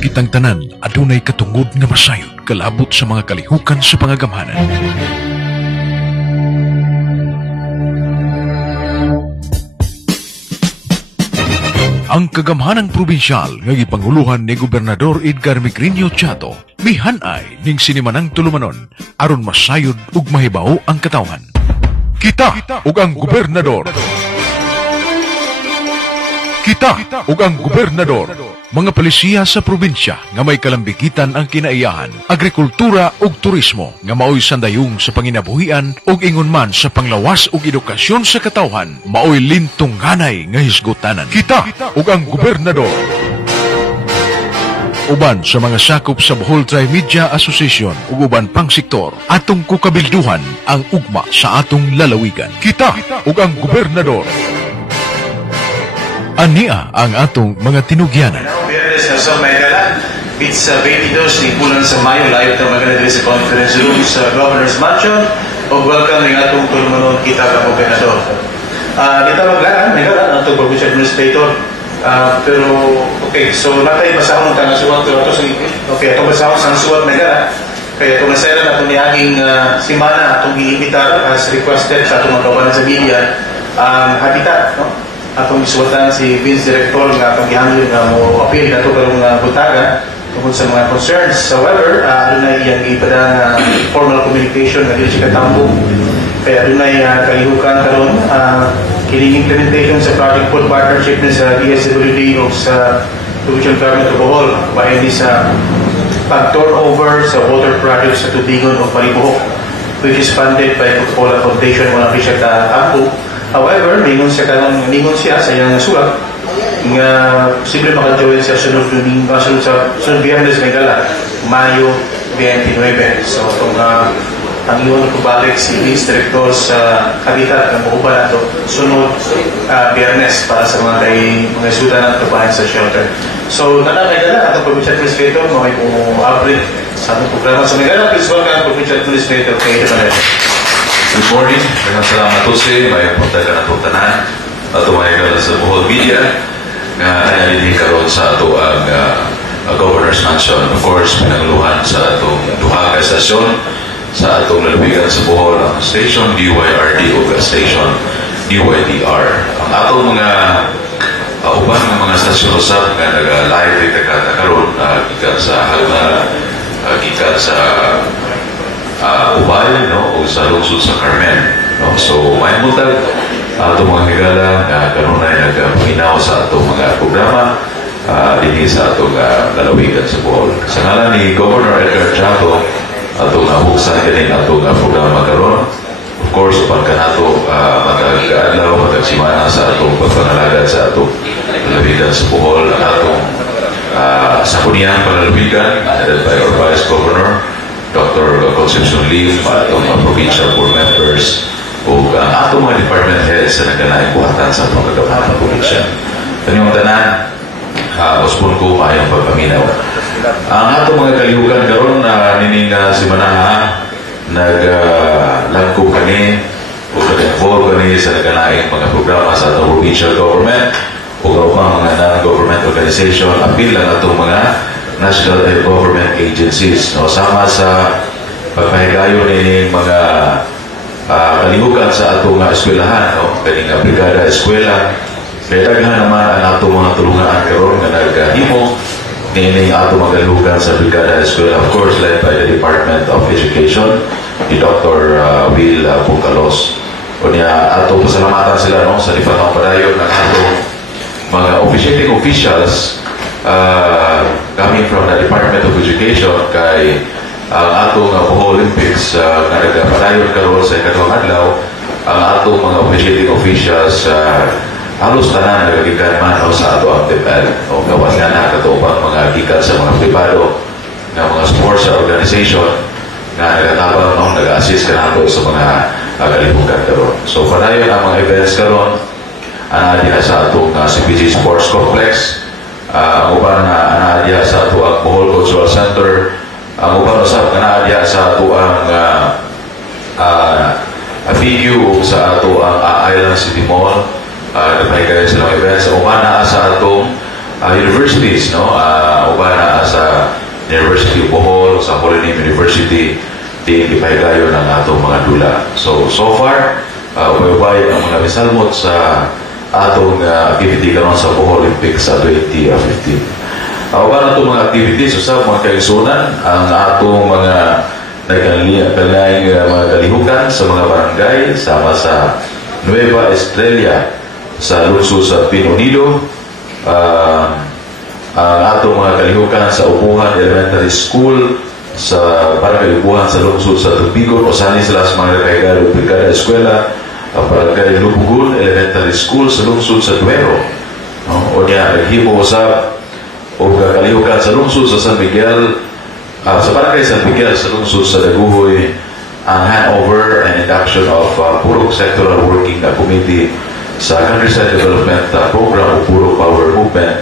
Kitang tanan adunay katungod nga masayod kalabot sa mga kalihukan sa pangagamhanan. Ang kagamhanang probinsyal nga gipanguluhan ni Gobernador Edgar Migrinio Chato mihanay ning sinimanang tulumanon aron masayod ug mahibaw ang katawhan. Kita ug ang gobernador. Kita ug ang gobernador. Mga palisiya sa probinsya nga may kalambikitan ang kinaiyahan, agrikultura ug turismo nga maoy sandayong sa panginabuhian ug ingon man sa panglawas ug edukasyon sa katawhan, maoy lintong hanay nga hisgutanan. Kita ug ang gobernador. Uban sa mga sakop sa Bohol Tri-Media Association ug uban pang sektor, atong kukabilduhan ang ugma sa atong lalawigan. Kita ug ang gobernador. Ania ang atong mga tinugyanan. Biyernes na sa Mayagala, pizza 22 ni bulan sa Mayo, live na maganda sa conference room sa Governor's Mansion. O welcome ng atong tulumanon kita ka gobernador. Dito maglaan, Mayagala, atong provincial administrator. Pero, okay, so natay basahon ka na suwat ito sa ngipin. Okay, atong basahon sa suwat Mayagala. Kaya itong nasera na itong niyaging simana, atong iimitar as requested sa atong magawanan sa media, habitat, no? Atong isuwatan si Vince Director nga atong gihandle nga mo appeal na ito karong butaga tungkol sa mga concerns. However, doon ay iyang ipada formal communication nga dito siya katambo. Kaya doon ay kalihukan karon kining implementation sa project food partnership na sa DSWD o sa Provincial Government of Bohol bayan sa pag-turnover sa water project sa Tubigon o Paribuhok, which is funded by Coca-Cola Foundation mo na siya katambo. However, lingon siya sa iyang sulat nga posible makajoin sa sunod Biyernes Mayagala, Mayo 29. So, itong ang iwan ko balik si Vice Director sa Habitat ng Buhuban na ito, sunod Biyernes para sa mga sudan at kabahan sa shelter. So, Mayagala, atong Provincial Administrator, may update sa atong programa sa Mayagala. Please welcome Provincial Administrator kay Emanuel. Good morning. Maraming salamat po sa may punta ka na itong tanan at umayagala sa Bohol Media na ayalini karoon sa ito ang Governor's Mansion. Of course, pinangluhan sa itong duha ka estasyon sa itong lalawigan sa Bohol ang station DYRD o station DYDR. Ang atong mga uban ng mga stasyon usap nga nag-live dito karoon gikan sa Ubay, no, o sa lungsod sa Carmen, no? So, may mutag itong mga higala na kanunay nagpinaw sa itong mga programa dini sa itong lalawigan sa Bohol. Sa ngalan ni Governor Edgar Chato, itong nabuksan ganin itong programa karon. Of course, upang ka na ito mag-adlaw, mag-agsimana sa itong pagpangalagad sa itong lalawigan sa Bohol, itong Sangguniang Panlalawigan, headed by our Vice Governor, Dr. Concepcion Lim, atong mga provincial board members o atong mga department heads na nagkanaing buhatan sa pagkagawa ng provincia. Kanyang tanan, uspon ko mayang pagpaminaw. Ang atong mga kalihukan karon na nining si Manaha naglangko kani o nag-involve kani sa nagkanaing mga programa sa atong provincial government o kaupang mga non-government organization, apil lang atong mga national and government agencies, no, sama sa pagpahigayon ng mga kalihukan sa atong eskwelahan, no, kaning brigada eskwela. Kaya daghan naman ang atong mga tulungan karon nga naghimo nining atong mga kalihukan sa brigada eskwela, of course led by the Department of Education ni Dr. Will Puncalos. O niya atong pasalamatan sila, no, sa lifatang padayon ng atong mga officiating officials coming from the Department of Education kay ang atong Bohol Olympics nga nagpadayon karon sa ikatawang adlaw, ang atong mga officiating officials halos tanan nagagikan man sa ato ang DepEd o gawas nga na katupang mga gikan sa mga pribado nga mga sports organization nga nagatabang no, nag-assist ka nato sa mga kalihukan karon. So padayon ang mga events karon diha sa atong CPG Sports Complex. Ang uban na anaadya sa ato ang Bohol Cultural Center, ang uban usap na anaadya sa ato ang venue sa ato ang Island City Mall, nagpahigayon silang events. Ang uban na sa atong universities, no? Uban na sa University of Bohol, sa Holy Name University, di ipahigayon ang atong mga dula. So far, ubay ang mga misalmot sa atong activity karon sa Bohol Olympics sa 2015. Uban na itong mga activities, usap mga kaigsunan, ang atong mga nagkalaing mga kalihukan sa mga barangay, sama sa Nueva Estrella, sa lungsod sa Pinonido, ang atong mga kalihukan sa Upuhan Elementary School, sa barangay Upuhan sa lungsod sa Tubigon, o sani sila sa mga nagkaigal Brigada Eskwela, barangay Lubugon Elementary School sa lungsod sa Duero. O niya, naghimo usap o kalihukan sa lungsod sa San Miguel, sa barangay San Miguel sa lungsod sa Daguhoy, ang handover and induction of Purok Sectoral Working Committee sa Countryside Development Program o Purok Power Movement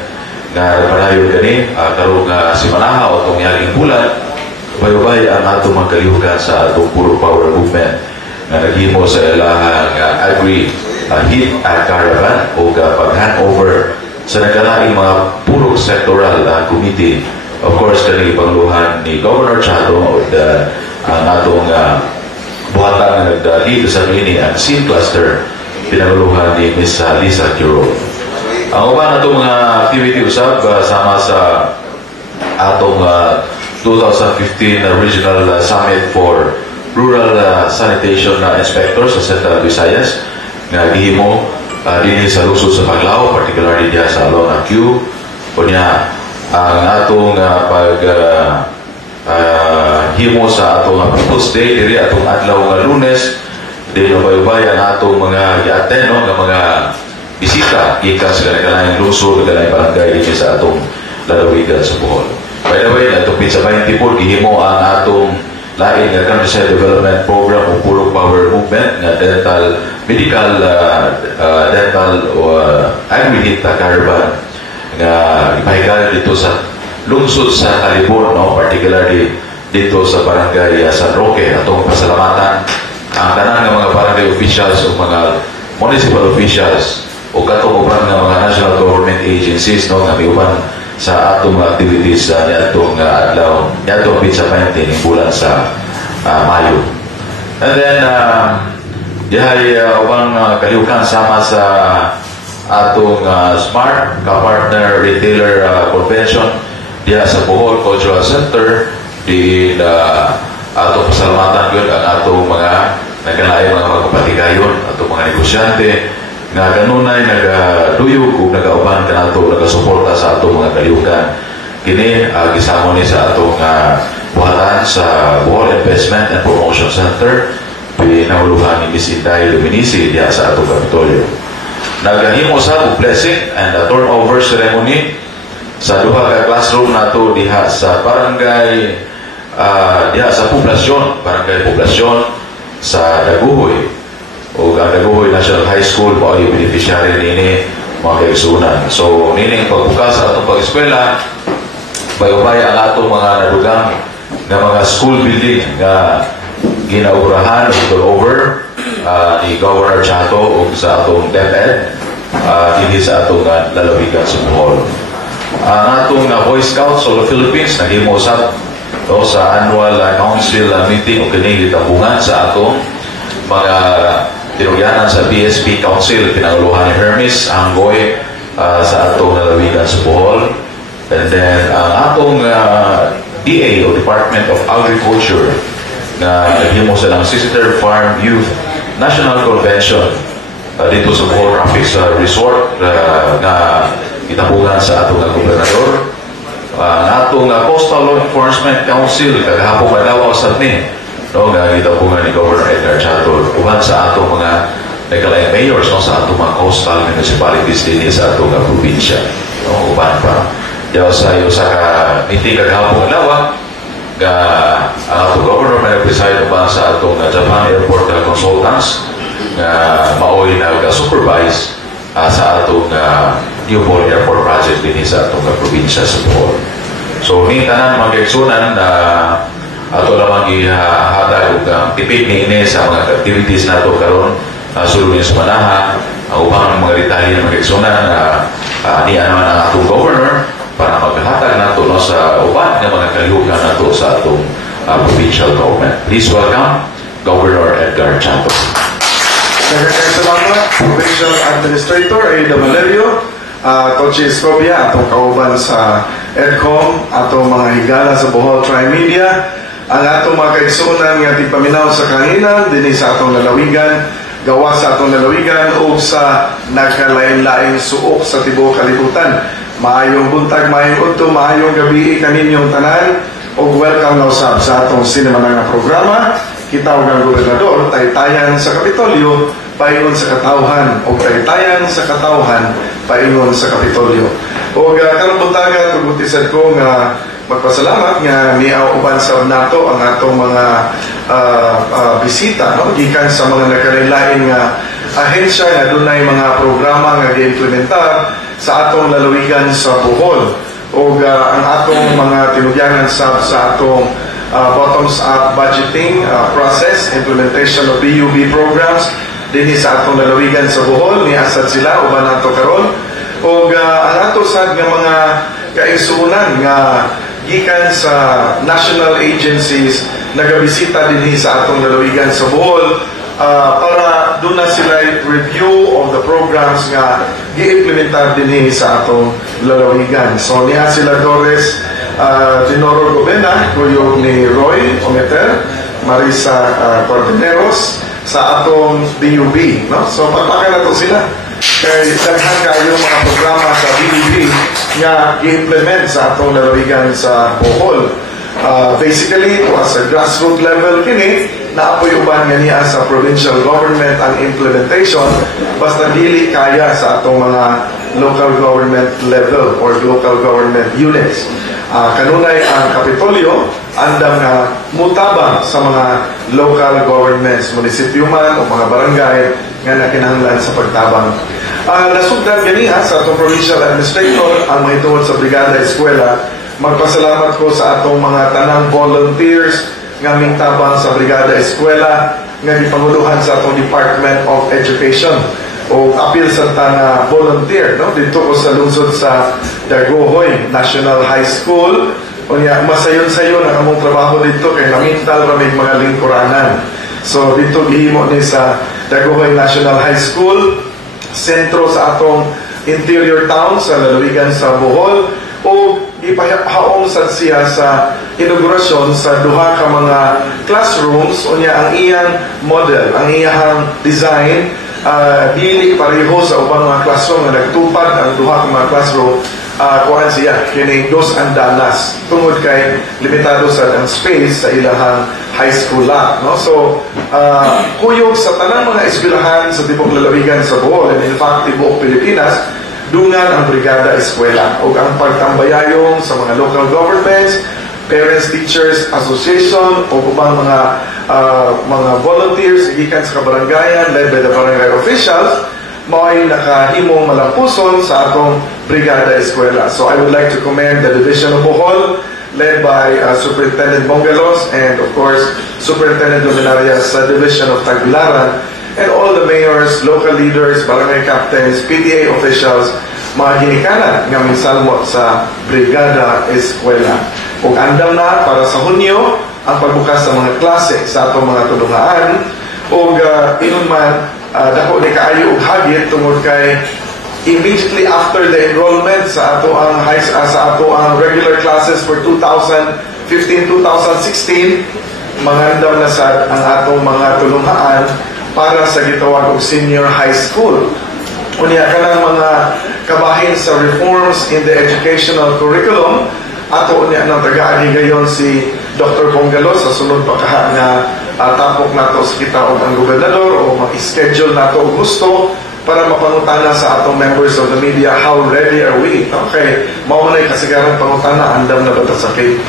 nga padayon gani karong si Manaha o itong yaging bulan, bayubay ang atong mga kalihukan sa atong Purok Power Movement nga naghimo sa ilahang agri-heat caravan o pag-handover sa nagkalaing mga Purok Sectoral Committee. Of course, kani pangluhan ni Governor Chado o ang atong buhatan na nag-lead sa ini ang SEAM Cluster, pinaguluhan ni Ms. Lisa Quiroz. Ang uban na itong mga activity usap sama sa atong 2015 Regional Summit for Rural Sanitation Inspectors sa Central Visayas nga gihimo din sa lungsod sa Panglao, particularly diya sa Lona Q. Kunya ang atong himo sa atong People's Day diri atong adlaw nga Lunes, din bayubay ang atong mga gi-attend nga mga bisita gikan sa kanang lungsod, kanang barangay dinhi sa atong lalawigan sa Bohol. By the way, atong Pizza 20 po gihimo ang atong lain nga Countryside Development Program o Purok Power Movement nga medical dental o agri-heat caravan nga ipahigayon dito sa lungsod sa Talibon, no? Particularly dito sa barangay San Roque. Atong pasalamatan ang tanan ng mga barangay officials o mga municipal officials o katong uban ng mga national government agencies, no, nga miuban sa atong activities ni atong adlaw ni atong Pizza 20 ni bulan sa Mayo. And then dihay ubang kalihukan sama sa atong SMART ka-partner retailer convention diya sa Bohol Cultural Center. Di atong pasalamatan yun ang atong mga nagkalain mga magpapatigayon, atong mga negosyante nga kanunay nagaduyog o nagauban ka nato, nagasuporta sa atong mga kalihukan. Kini gisamo ni sa atong buhatan sa Bohol Investment and Promotion Center, pinahuluhan ni Ms. Inday Luminisi diya sa atong Kapitolyo. Naghimo sa blessing and turnover ceremony sa duha ka classroom nato diha sa barangay diha sa barangay poblasyon sa Daguhoy o Daguhoy National High School mo ay beneficiary nini mga kaigsunan. So nining pagbukas sa atong pag-eskwela, bayubay ang atong mga nadugang na mga school building nga ginaurahan o turnover ni Governor Chato o sa atong DepEd dinhi sa atong lalawigan sa Bohol. Ang atong Boy Scouts of the Philippines naghimo usab sa annual council meeting o kini gitambungan sa atong mga tinugyanan sa BSP Council, pinanguluhan ni Hermes Anggoy sa atong lalawigan sa Bohol. And then ang atong DA o Department of Agriculture na naghimo sa ng Sister Farm Youth National Convention dito sa Bohol Graphics Resort na itambugan sa atong gobernador. Atong Coastal Law Enforcement Council kagahapon kadaw sa ni no nga itambugan ni Governor Edgar Chato uban sa atong mga nagkalaing mayors no sa atong mga coastal municipalities din sa atong probinsya no uban pa diyaw sa ka meeting kagahapon kadaw nga ang atong governor may preside uban sa atong Japan Airport Consultants nga maoy nag-supervise sa atong New Bohol Airport Project din sa atong probinsya sa Bohol. So, ni tanan mga kaigsunan na ato lamang ihatag og tipid ni ini sa mga activities nato karon sulod sa Manaha ang ubang mga detalye na mag-eksona na niya naman ang atong governor para maghatag nato no, sa uban ng mga kalihukan nato sa atong provincial government. Please welcome Governor Edgar Chanto. Salamat, Provincial Administrator Aida Valerio, Coach Escobia, atong kauban sa EDCOM, atong mga higala sa Bohol Tri-Media, ang atong mga kaigsunan nga tipaminaw sa kahinan, din sa atong lalawigan, gawa sa atong lalawigan o sa nagkalain-laing suok sa tibuok kalibutan. Maayong buntag, maayong udto, maayong gabi kaninyong tanan, o welcome na usab sa atong sinema nga programa. Kita ang gobernador, taytayan sa Kapitolyo, paingon sa katawhan, o taytayan sa katawhan, paingon sa Kapitolyo. O karong buntaga, tugutisan ko nga magpasalamat nga niaw uban sa nato ang atong mga bisita, no? Gikan sa mga nagkalain nga ahensya nga dunay mga programa nga gi-implementar sa atong lalawigan sa Bohol. O ang atong mga tinugyanan sa atong bottoms-up budgeting process, implementation of BUB programs din sa atong lalawigan sa Bohol, niasad sila uban nato karon. O ang ato sad nga mga kaigsunan nga gikan sa national agencies nagabisita din sa atong lalawigan sa Bohol para doon na sila review of the programs nga gi-implementar din sa atong lalawigan. So niya sila Doris Dinoro Gobena, kuyog ni Roy Ometer, Marisa Cordeneros sa atong BUB, no? So pagpakan na to sila kay daghan kayo mga programa sa BUB nga gi-implement sa atong lalawigan sa Bohol. Basically, to as a grassroots level kini, naapoy uban nga niya sa provincial government ang implementation, basta dili kaya sa atong mga local government level or local government units. Kanunay ang Kapitolyo, andam nga mutabang sa mga local governments, munisipyo man o mga barangay nga nakinahanglan sa pagtabang. Nasugdan ganiha sa atong provincial administrator ang mga itungod sa Brigada Eskwela. Magpasalamat ko sa atong mga tanang volunteers nga mingtabang sa Brigada Eskwela nga gipanguluhan sa atong Department of Education o apil sa tana volunteer, no? Dito ko sa lungsod sa Dagohoy National High School. O niya, masayon-sayon ang among trabaho dito kay namintal ramig mga lingkuranan. So dito gihimo ni sa Dagohoy National High School, sentro sa atong interior town sa lalawigan sa Bohol, o ipahaong sad siya sa inaugurasyon sa duha ka mga classrooms. O niya, ang iyang model, ang iyang design, dili pareho sa ubang mga classroom nga nagtupad ang duha ka mga classroom. Kuhan siya, kini dos andanas tungod kay limitado sa ang space sa ilahang high school lot, no? So kuyog sa tanang mga eskwelahan sa tibok lalawigan sa Bohol, and in fact tibok Pilipinas, dungan ang Brigada Eskwela o ang pagtambayayong sa mga local governments, Parents Teachers Association o ubang mga volunteers gikan sa kabarangayan led by the barangay officials, mao'y nakahimong malampuson sa atong Brigada Eskwela. So I would like to commend the Division of Bohol led by Superintendent Bongalos and of course Superintendent Luminarias sa Division of Tagbilaran, and all the mayors, local leaders, barangay captains, PTA officials, mga ginikanan nga minsalmot sa Brigada Eskwela. Ug andam na para sa Hunyo ang pagbukas sa mga klase sa atong mga tulungaan. Ug inon man dako ni kaayo og hagit tungod kay immediately after the enrollment sa ato ang regular classes for 2015-2016, mangandam na sad ang atong mga tulungaan para sa gitawag og senior high school. Unya kanang mga kabahin sa reforms in the educational curriculum, ato niya nang taga-agi gayon si Dr. Bongalos sa sunod pa kaha nga tapok nato sa kita og ang gobernador o mag-schedule nato og gusto para mapangutana sa atong members of the media, how ready are we? Okay, mao man ay kasigarang pangutana, andam na ba ta sa K+12,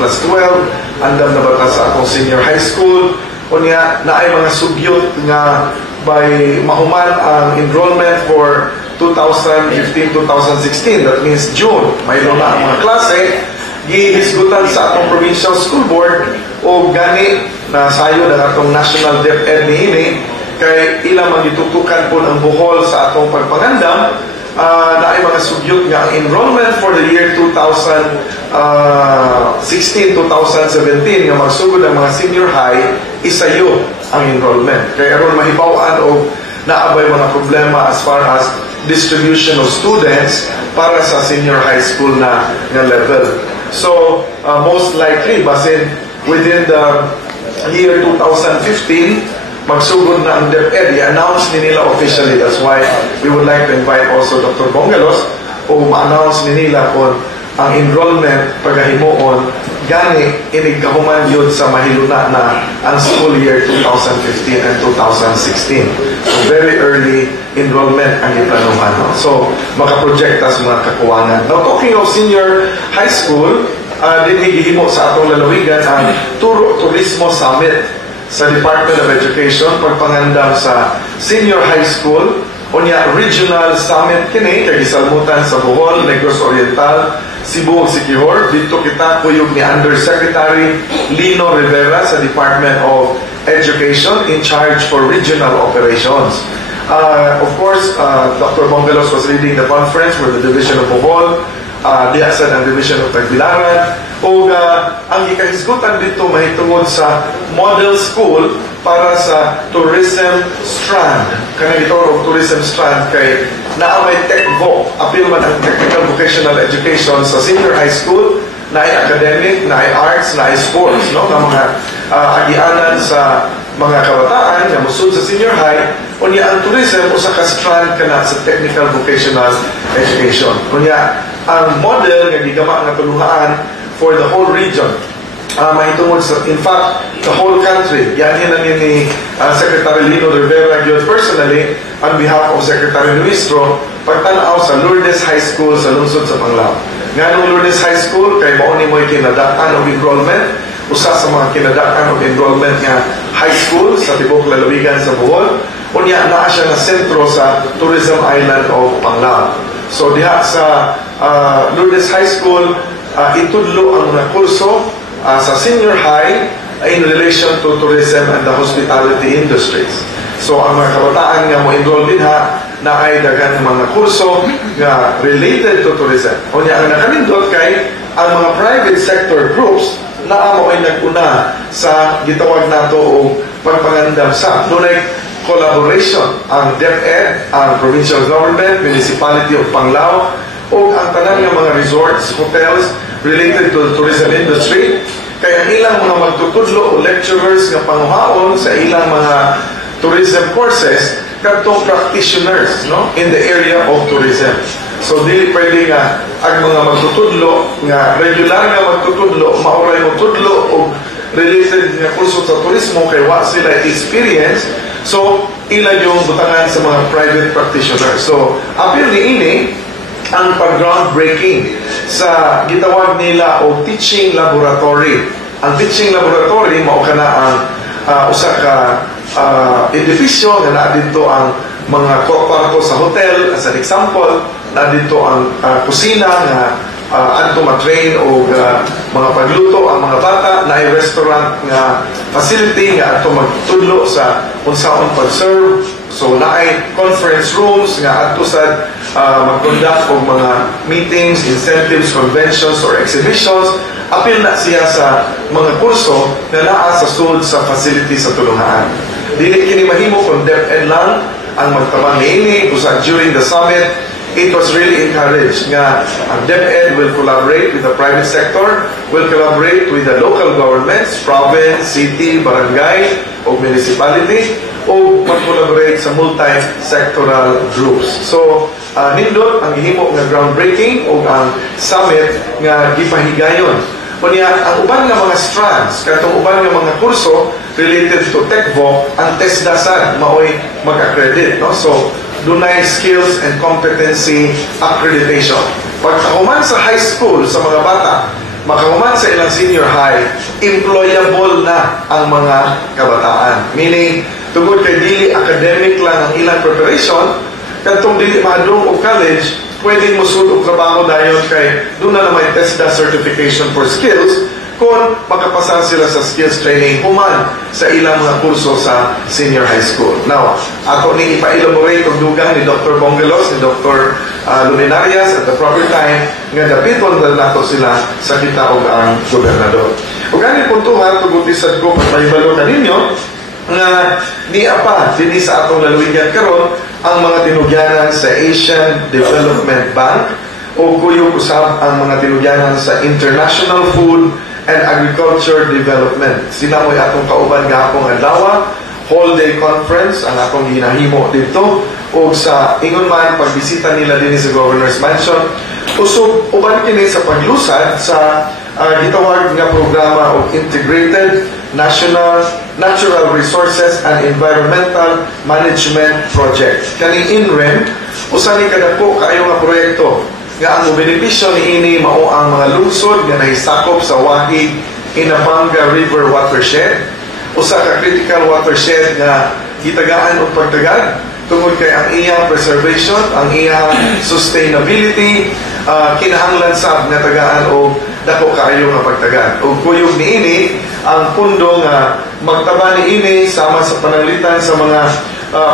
andam na ba ta sa atong senior high school, unya naay mga sugyot nga by mahuman ang enrollment for 2015-2016, that means June, mayroon na ang mga klase, gihisgutan sa atong provincial school board o gani na sayo na atong national DepEd niini kay ilang magitutukan po ang Bohol sa atong pagpangandam, na ay mga sugyot nga ang enrollment for the year 2016-2017 nga magsugod ang mga senior high, isayo ang enrollment. Kaya aron mahibawaan o naabay mga problema as far as distribution of students para sa senior high school na level. So, most likely, basin within the year 2015, magsugod na ang DepEd, i-announce ni nila officially. That's why we would like to invite also Dr. Bongalos o ma-announce ni nila kung ang enrollment pagahimoon gani inigkahuman yun sa mahiluna na ang school year 2015 and 2016. So very early enrollment ang iplanuhan. No? So makaprojekta sa mga kakuwangan. Now talking of senior high school, din higihimo sa atong lalawigan ang Turismo Summit sa Department of Education, pagpangandam sa senior high school, unya regional summit kini, kagisalmutan sa Bohol, Negros Oriental, Cebu ug Siquijor. Dito kita kuyog ni Undersecretary Lino Rivera sa Department of Education in charge for regional operations. Of course, Dr. Bongalos was leading the conference for the Division of Bohol, diasan ang Division of Tagbilaran, o ang ikahisgutan dito mahitungod sa model school para sa tourism strand. Kanang ito o tourism strand kay naamay TechVoc, apil man ang technical vocational education sa senior high school, na ay academic, na ay arts, na ay sports, no? Na mga agianan sa mga kabataan na musud sa senior high, unya ang tourism usa ka strand kana sa technical vocational education. Unya ang model nga gigama nga tuluhaan for the whole region. Mahitungod sa, in fact, the whole country. Yan ni Secretary Lino Rivera yun personally on behalf of Secretary Ministro pagtanaw sa Lourdes High School sa lungsod sa Panglao. Nga nung Lourdes High School, kay mauni mo'y kinadakan o enrollment, usa sa mga kinadakan o enrollment nga high school sa Tibok Lalawigan sa Bohol, unya naa siya na sentro sa Tourism Island of Panglao. So diha sa Lourdes High School, itudlo ang mga kurso sa senior high in relation to tourism and the hospitality industries. So ang mga kabataan nga mo enroll din na ay dagan mga kurso nga related to tourism. O niya ang nakalindot kay ang mga private sector groups na amo ay naguna sa gitawag nato o pagpangandam sa dunay collaboration ang DepEd, ang provincial government, municipality of Panglao, o ang tanan nga mga resorts, hotels related to the tourism industry. Kaya ilang mga magtutudlo o lecturers nga panguhaon sa ilang mga tourism courses kadtong practitioners, no, in the area of tourism. So dili pwede nga ang mga magtutudlo nga regular nga magtutudlo mauray mo tudlo o related nga kurso sa turismo kay wa sila experience. So ila yung butangan sa mga private practitioners. So apil ni ini ang pag-groundbreaking sa gitawag nila o teaching laboratory. Ang teaching laboratory mao kana ang usa ka edifisyo nga naa dito ang mga kwarto sa hotel. As an example, na dito ang kusina nga adto ma-train o mga pagluto ang mga bata, na ay restaurant nga facility nga adto magtudlo sa unsaon pag-serve. So na ay conference rooms nga adto sad mag-conduct og mga meetings, incentives, conventions or exhibitions. Apil na siya sa mga kurso na naa sa sud sa facility sa tuluhaan. Dili kini mahimo kung DepEd lang ang magtabang niini usag during the summit. It was really encouraged nga ang DepEd will collaborate with the private sector, will collaborate with the local governments, province, city, barangay, o municipality, o mag-collaborate sa multi-sectoral groups. So, nindot ang gihimo nga groundbreaking o ang summit nga gipahigayon. Kunya, ang uban nga mga strands, katong uban nga mga kurso related to TechVoc, ang TESDASAD maoy mag-accredit. No? So, dunay skills and competency accreditation. Pagkahuman sa high school sa mga bata, makahuman sa ilang senior high, employable na ang mga kabataan. Meaning, tungkol kay dili academic lang ang ilang preparation, katong dili maadung o college, pwedeng musud og trabaho dayon kay doon na may TESDA certification for skills, kung magkapasan sila sa skills training human sa ilang mga kurso sa senior high school. Now, ato ni ipa-elaborate og dugang ni Dr. Bongelos, ni Dr. Luminarias at the proper time nga dapiton na nato sila sa kita og ang gobernador. Ug ani puntuhan tugod isad ko pagpahibalo kaninyo nga niya pa dinhi sa atong lalawigan karon ang mga tinugyanan sa Asian Development Bank o kuyog usab ang mga tinugyanan sa International Food and Agriculture Development. Sila mo'y atong kauban gahapon adlaw, whole day conference ang atong ginahimo dito o sa ingon man pagbisita nila din sa Governor's Mansion. Usog uban kini sa paglusad sa gitawag nga programa og Integrated National Natural Resources and Environmental Management Project. Kani INREM, usa ni kadako kaayo nga proyekto nga ang benepisyo ni ini mao ang mga lungsod nga nahisakop sa Wahig Inabanga River Watershed, usa ka critical watershed nga gitagaan og pagtagad tungod kay ang iyang preservation, ang iyang sustainability, kinahanglan sab nga tagaan og dako kaayo nga pagtagad. Ug kuyog niini ang pundo nga magtaba niini sama sa pananglitan sa mga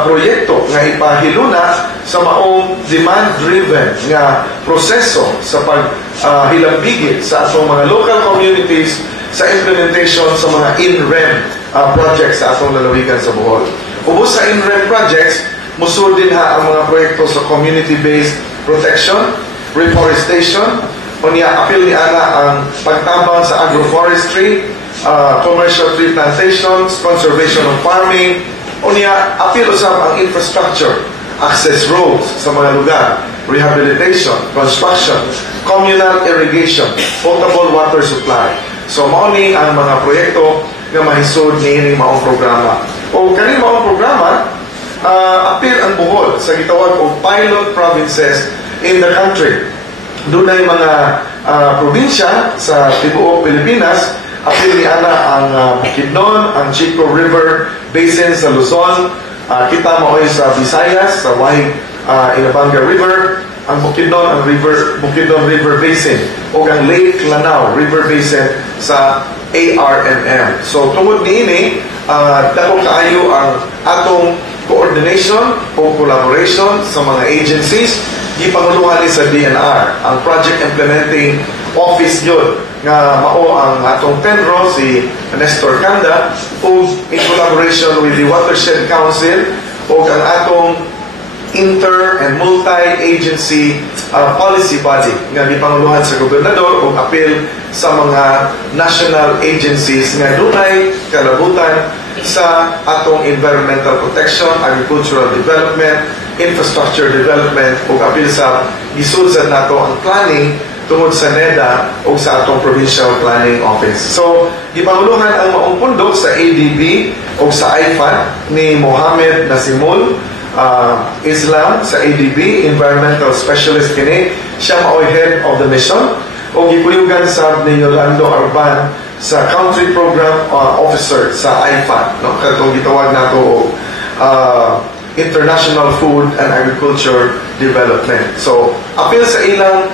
proyekto nga ipahiluna sa maong demand-driven nga proseso sa paghilambigit sa atong mga local communities sa implementation sa mga INREM projects sa atong lalawigan sa Bohol. Ubos sa INREM projects, musud din ang mga proyekto sa community-based protection, reforestation, o niya apil ni ana ang pagtabang sa agroforestry, commercial tree plantations, conservation of farming, o niya apil usab ang infrastructure, access roads sa mga lugar, rehabilitation, construction, communal irrigation, potable water supply. So mao ni ang mga proyekto nga mahisod niining maong programa. O kani maong programa, apil ang Bohol sa gitawag og pilot provinces in the country. Dunay mga probinsya sa tibuok Pilipinas, apil ni ana ang Bukidnon, ang Chico River Basin sa Luzon, kita maoy sa Visayas, sa Wahig Inabanga River, ang Bukidnon, ang Bukidnon River Basin, o ang Lake Lanao River Basin sa ARMM. So tungod niini, dako kaayo ang atong coordination o collaboration sa mga agencies gipanguluhan ni sa DNR, ang Project Implementing Office yun nga mao ang atong Penro si Nestor Kanda o in collaboration with the Watershed Council o ang atong inter and multi-agency policy body nga gipanguluhan sa gobernador o apil sa mga national agencies nga dunay kalabutan sa atong environmental protection, agricultural development, infrastructure development o apil sa isudsad nato ang planning tungod sa NEDA o sa atong Provincial Planning Office. So, gipanguluhan ang maong pundok sa ADB o sa IFAD ni Mohamed Nasimul Islam sa ADB, Environmental Specialist kini. Siya maoy head of the mission o gipuyugan sa ni Yolando Arban sa Country Program Officer sa IFAD. No? Katong gitawag nato International Food and Agriculture Development. So, apil sa ilang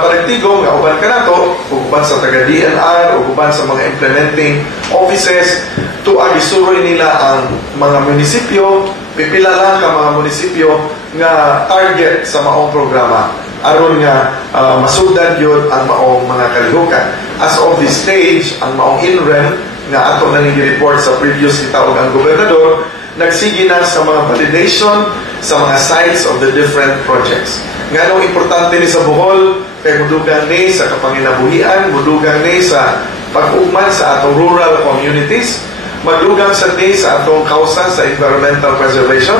paragtigong nga uban ka nato, uban sa taga-DNR, uban sa mga implementing offices, tuag isuroy nila ang mga munisipyo, pipila lang ka mga munisipyo nga target sa maong programa. Aron nga masugdan yun ang maong mga kalihukan. As of this stage, ang maong INREM nga ato na nag-report sa previous kitawag ang gobernador, nagsige na sa mga validation sa mga sites of the different projects. Nga nung importante ni sa Bohol, kay mudugang ni sa kapanginabuhian, mudugang ni sa pag-ugman sa atong rural communities, madugang sa ni sa atong kausa sa environmental preservation.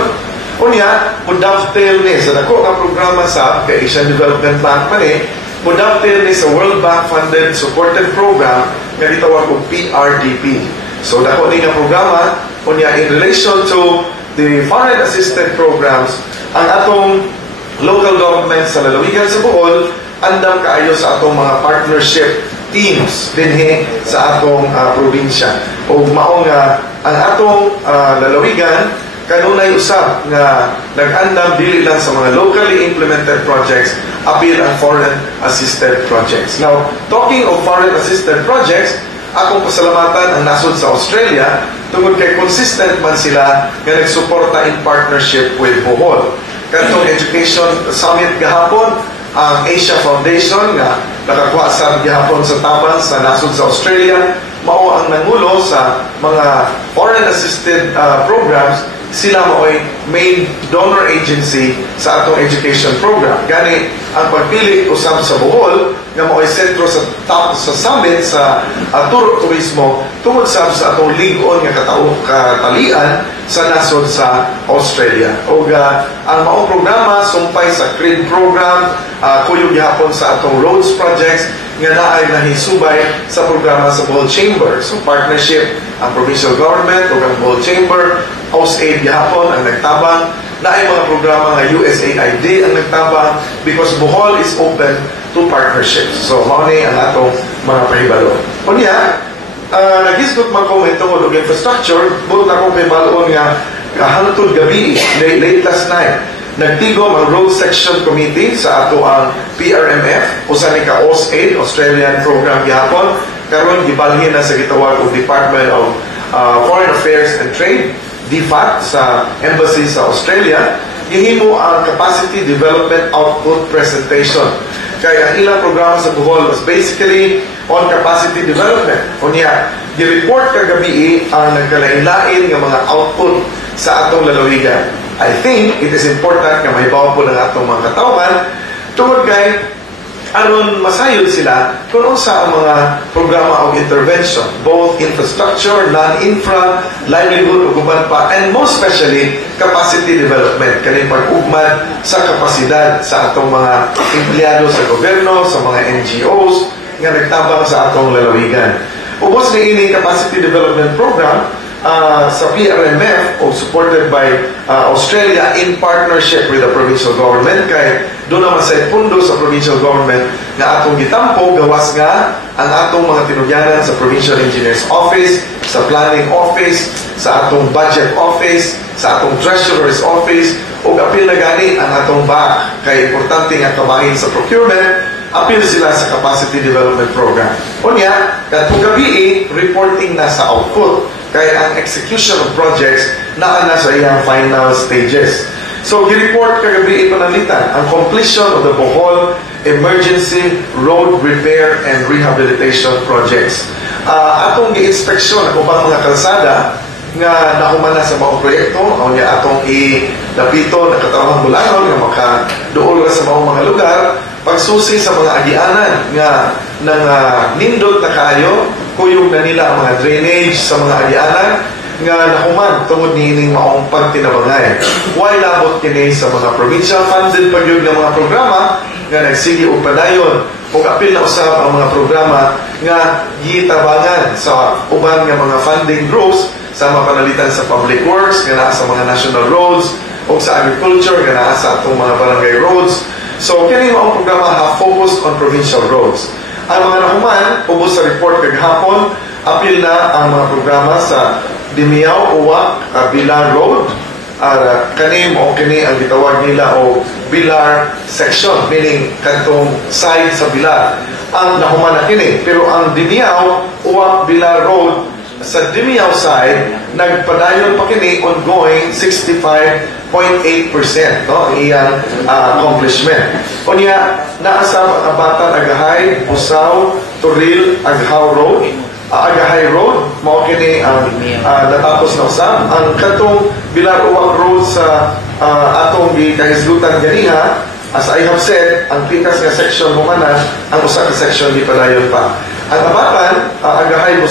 Unya, mudaftel ni sa dako nga programa sa Asian Development Bank man mudaftel ni sa World Bank funded supported program nga gitawag og PRDP. So dako ni nga programa unya in relation to the foreign assisted programs, ang atong local government sa lalawigan sa Bohol andam kaayo sa atong mga partnership teams dinhi sa atong probinsya. O mao nga ang atong lalawigan kanunay usab nga nag-andam dili lang sa mga locally implemented projects appeal ang foreign assisted projects. Now, talking of foreign assisted projects, akong pasalamatan ang nasod sa Australia tungod kay consistent man sila nga nagsuporta in partnership with Bohol. Katong Education Summit gahapon, ang Asia Foundation nga nakakuha sa gihapon sa tabang sa nasod sa Australia, mao ang nangulo sa mga foreign assisted programs. Sila mao'y main donor agency sa atong education program. Gani, ang pagpili usab sa Bohol nga mao'y sentro sa top sa summit sa turismo tungod sa atong ligon nga katalian sa nasod sa Australia. O ang maong programa sumpay sa CRID program, kuyog gihapon sa atong roads projects nga naay nahisubay sa programa sa Bohol Chamber. So partnership ang provincial government o ang Bohol Chamber, AusAid gihapon ang nagtabang, naay mga programa nga USAID ang nagtabang because Bohol is open to partnerships. So mao ni ang atong mga pahibalo. Unya, naghisgot man ko tungod og infrastructure, buot na ko kay balon nga hangtod gabi, late last night, nagtigom ang Road Section Committee sa ato ang PRMF, usa ni ka AusAid, Australian Program gihapon, karon gibalhin na sa gitawag og Department of Foreign Affairs and Trade, DFAT, sa embassy sa Australia, gihimo ang Capacity Development Output Presentation. Kaya ang ilang programa sa Bohol was basically on capacity development. Unya, gi-report kagabi ang nagkalain-lain ng mga output sa atong lalawigan. I think it is important na mahibaw po ng atong mga katawan tungod kay aron masayod sila kung unsa ang mga programa of intervention, both infrastructure, non-infra, livelihood, ug uban pa, and most especially capacity development, kaning pag-ugmad sa kapasidad sa atong mga empleyado sa gobyerno, sa mga NGOs nga nagtabang sa atong lalawigan. Ubos ni ini capacity development program sa PRMF o supported by Australia in partnership with the provincial government, kay doon naman sa pundo sa provincial government na atong gitampo gawas nga ang atong mga tinugyanan sa Provincial Engineers Office, sa Planning Office, sa atong Budget Office, sa atong Treasurer's Office, o apil na gani ang atong BAC, kay importante nga kabahin sa procurement, apil sila sa Capacity Development Program. Unya, katong gabi reporting na sa output, kaya ang execution of projects na sa iyang final stages. So, gi-report kagabi panalitan ang completion of the Bohol Emergency Road Repair and Rehabilitation Projects. Atong gi-inspeksyon ako pang mga kalsada nga nakumana sa mga proyekto, o niya atong i-lapito na katawang bulanon nga makaduol sa mga lugar, pagsusi sa mga agianan nga nang nindot na kayo, kuyog na nila ang mga drainage sa mga agianan nga nahuman tungod niining maong pagtinabangay. Why labot kini sa mga provincial funded pagyud nga mga programa nga nagsigi og padayon ug apil na usab ang mga programa nga gitabangan sa uban nga mga funding groups sa mapanalitan sa public works nga naa sa mga national roads o sa agriculture nga naa sa atong mga barangay roads. So kini maong programa focused on provincial roads. Ang mga nahuman, ubos sa report kaghapon, apil na ang mga programa sa Dimiao, Uwak, Bilar Road, kanim o kini ang gitawag nila o Bilar section, meaning kantong side sa Bilar. Ang nahuman na kini. Pero ang Dimiao, Uwak, Bilar Road, sa Dimiao side, nagpadayon pa kini ongoing 65.8%, no, ang iyang accomplishment. O niya, naasab ang Batan, Agahay, Busaw, Turil, Aghaw Road, Agahay Road, mao kini ang natapos na usab. Ang katong Bilar Uwak Road sa atong gikahisgutan ganiha, as I have said, ang pikas nga section humanan, ang usa ka section di padayon pa. Ang Abatan, Agahay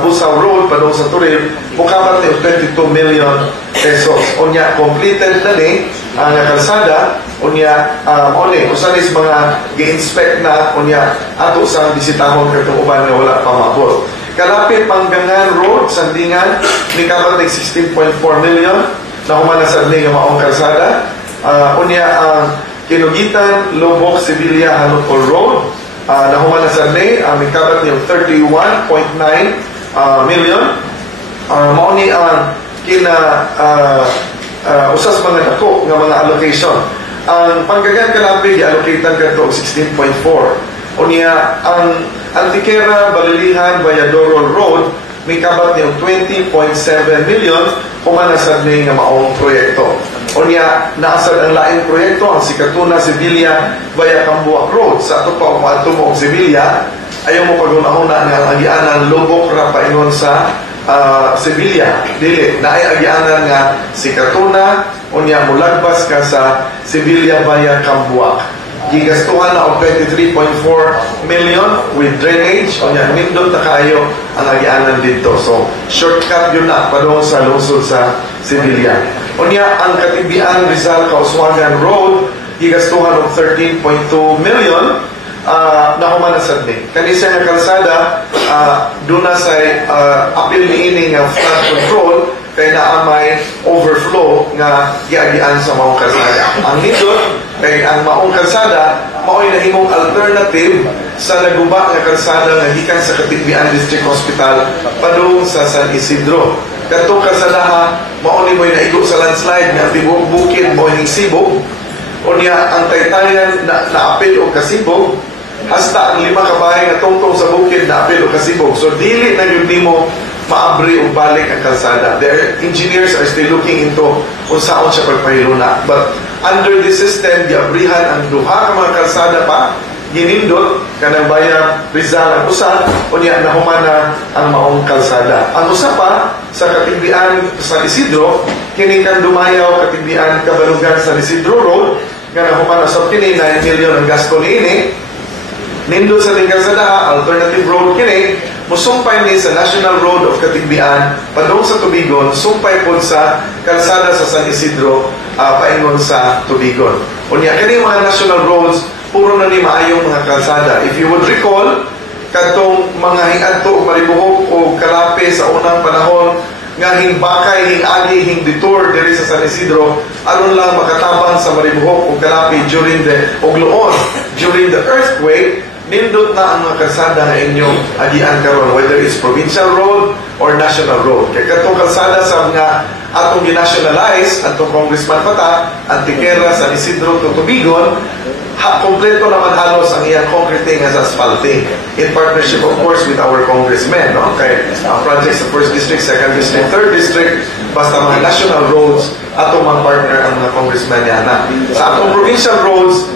Busaw Road, padong sa Turil, mukabat ni 22 million pesos. Unya, completed na ni ang kalsada, unya, usanis mga gi-inspect na, unya, ato sa bisitahon katong uban nga wala pa mabot. Kalapit Panggangan Road, Sandingan, ni kabat ni 16.4 million, na humana sa nga maong kalsada. Unya, ang Kinugitan, Lobok, Sevilla, Hanutol Road, nahuman na sa May, may kabat niyong 31.9 million. Mao ni ang usas mga dako nga mga allocation. ang Panggagan Kalapig allocated kadto og 16.4. Unya ang Antiquera Balilihan Valladoro Road may kabat niyo 20.7 million kumanasad ni nga maong proyekto. Unya naasad ang laing proyekto ang Sikatuna Sevilla via Cambuac Road sa ato pa umaadto mo og Sevilla ayaw mo pag-una-una nga ang agianan lubok ra paingon sa Sevilla. Dili na ay agianan nga Sikatuna unya mulagbas ka sa Sevilla via Cambuac. Gigastuhan na og 23.4 million with drainage unya nindot na kayo ang agianan dito. So shortcut yun na padung sa lungsod sa Sevilla. Unya ang Katibian Rizal Kauswagan Road gigastuhan og 13.2 million na humanasad ni. Kanisa nga kalsada doon na sa apil niini nga flood control kay naamay overflow nga giagian sa maong kalsada. Ang nindot kay ang maong kalsada mao'y nahimong alternative sa naguba nga kalsada nga gikan sa Katibian District Hospital padung sa San Isidro. Katong kalsada mao ni mo'y naigo sa landslide nga tibok bukid mo'y sibog. Unya ang taytayan na apil o kasibog hasta ang 5 kabahay nga tungtong sa bukid na apil o kasibog. So dili na yun nimo maabri o balik ang kalsada. Their engineers are still looking into kung saan siya pagpahiluna. But under this system, giabrihan ang duha ka mga kalsada pa, ginindot, kanang bayan Rizal ang usa, o niya nahumana ang maong kalsada. Ang usa pa, sa Katibian San Isidro, kinikan dumayaw Katibian Kabalugan San Isidro Road, nga nahumana sa 9 million ang gasto niini, nindot sa ting kalsada, alternative road kini, musumpay ni sa National Road of Katibian padung sa Tubigon, sumpay pod sa kalsada sa San Isidro paingon sa Tubigon. Unya kani mga national roads puro na ni maayong mga kalsada. If you would recall katong mga hingadto og Maribuhok o Kalape sa unang panahon nga hingbakay, hingagi, hingdetour diri sa San Isidro aron lang makatabang sa Maribuhok o Kalape during the Ogloon during the earthquake. Nindot na ang mga kalsada na inyong agian karon, whether it's provincial road or national road. Kaya katong kalsada sa mga atong ginationalize, atong Congressman Pata, Antiquera, San Isidro, Tutubigon, kompleto naman halos ang iyang concreting as asphalting. In partnership, of course, with our congressmen. No? Kaya projects sa 1st District, 2nd District, 3rd District, basta mga national roads, atong mga partner ang mga congressmen niya na. Sa atong provincial roads,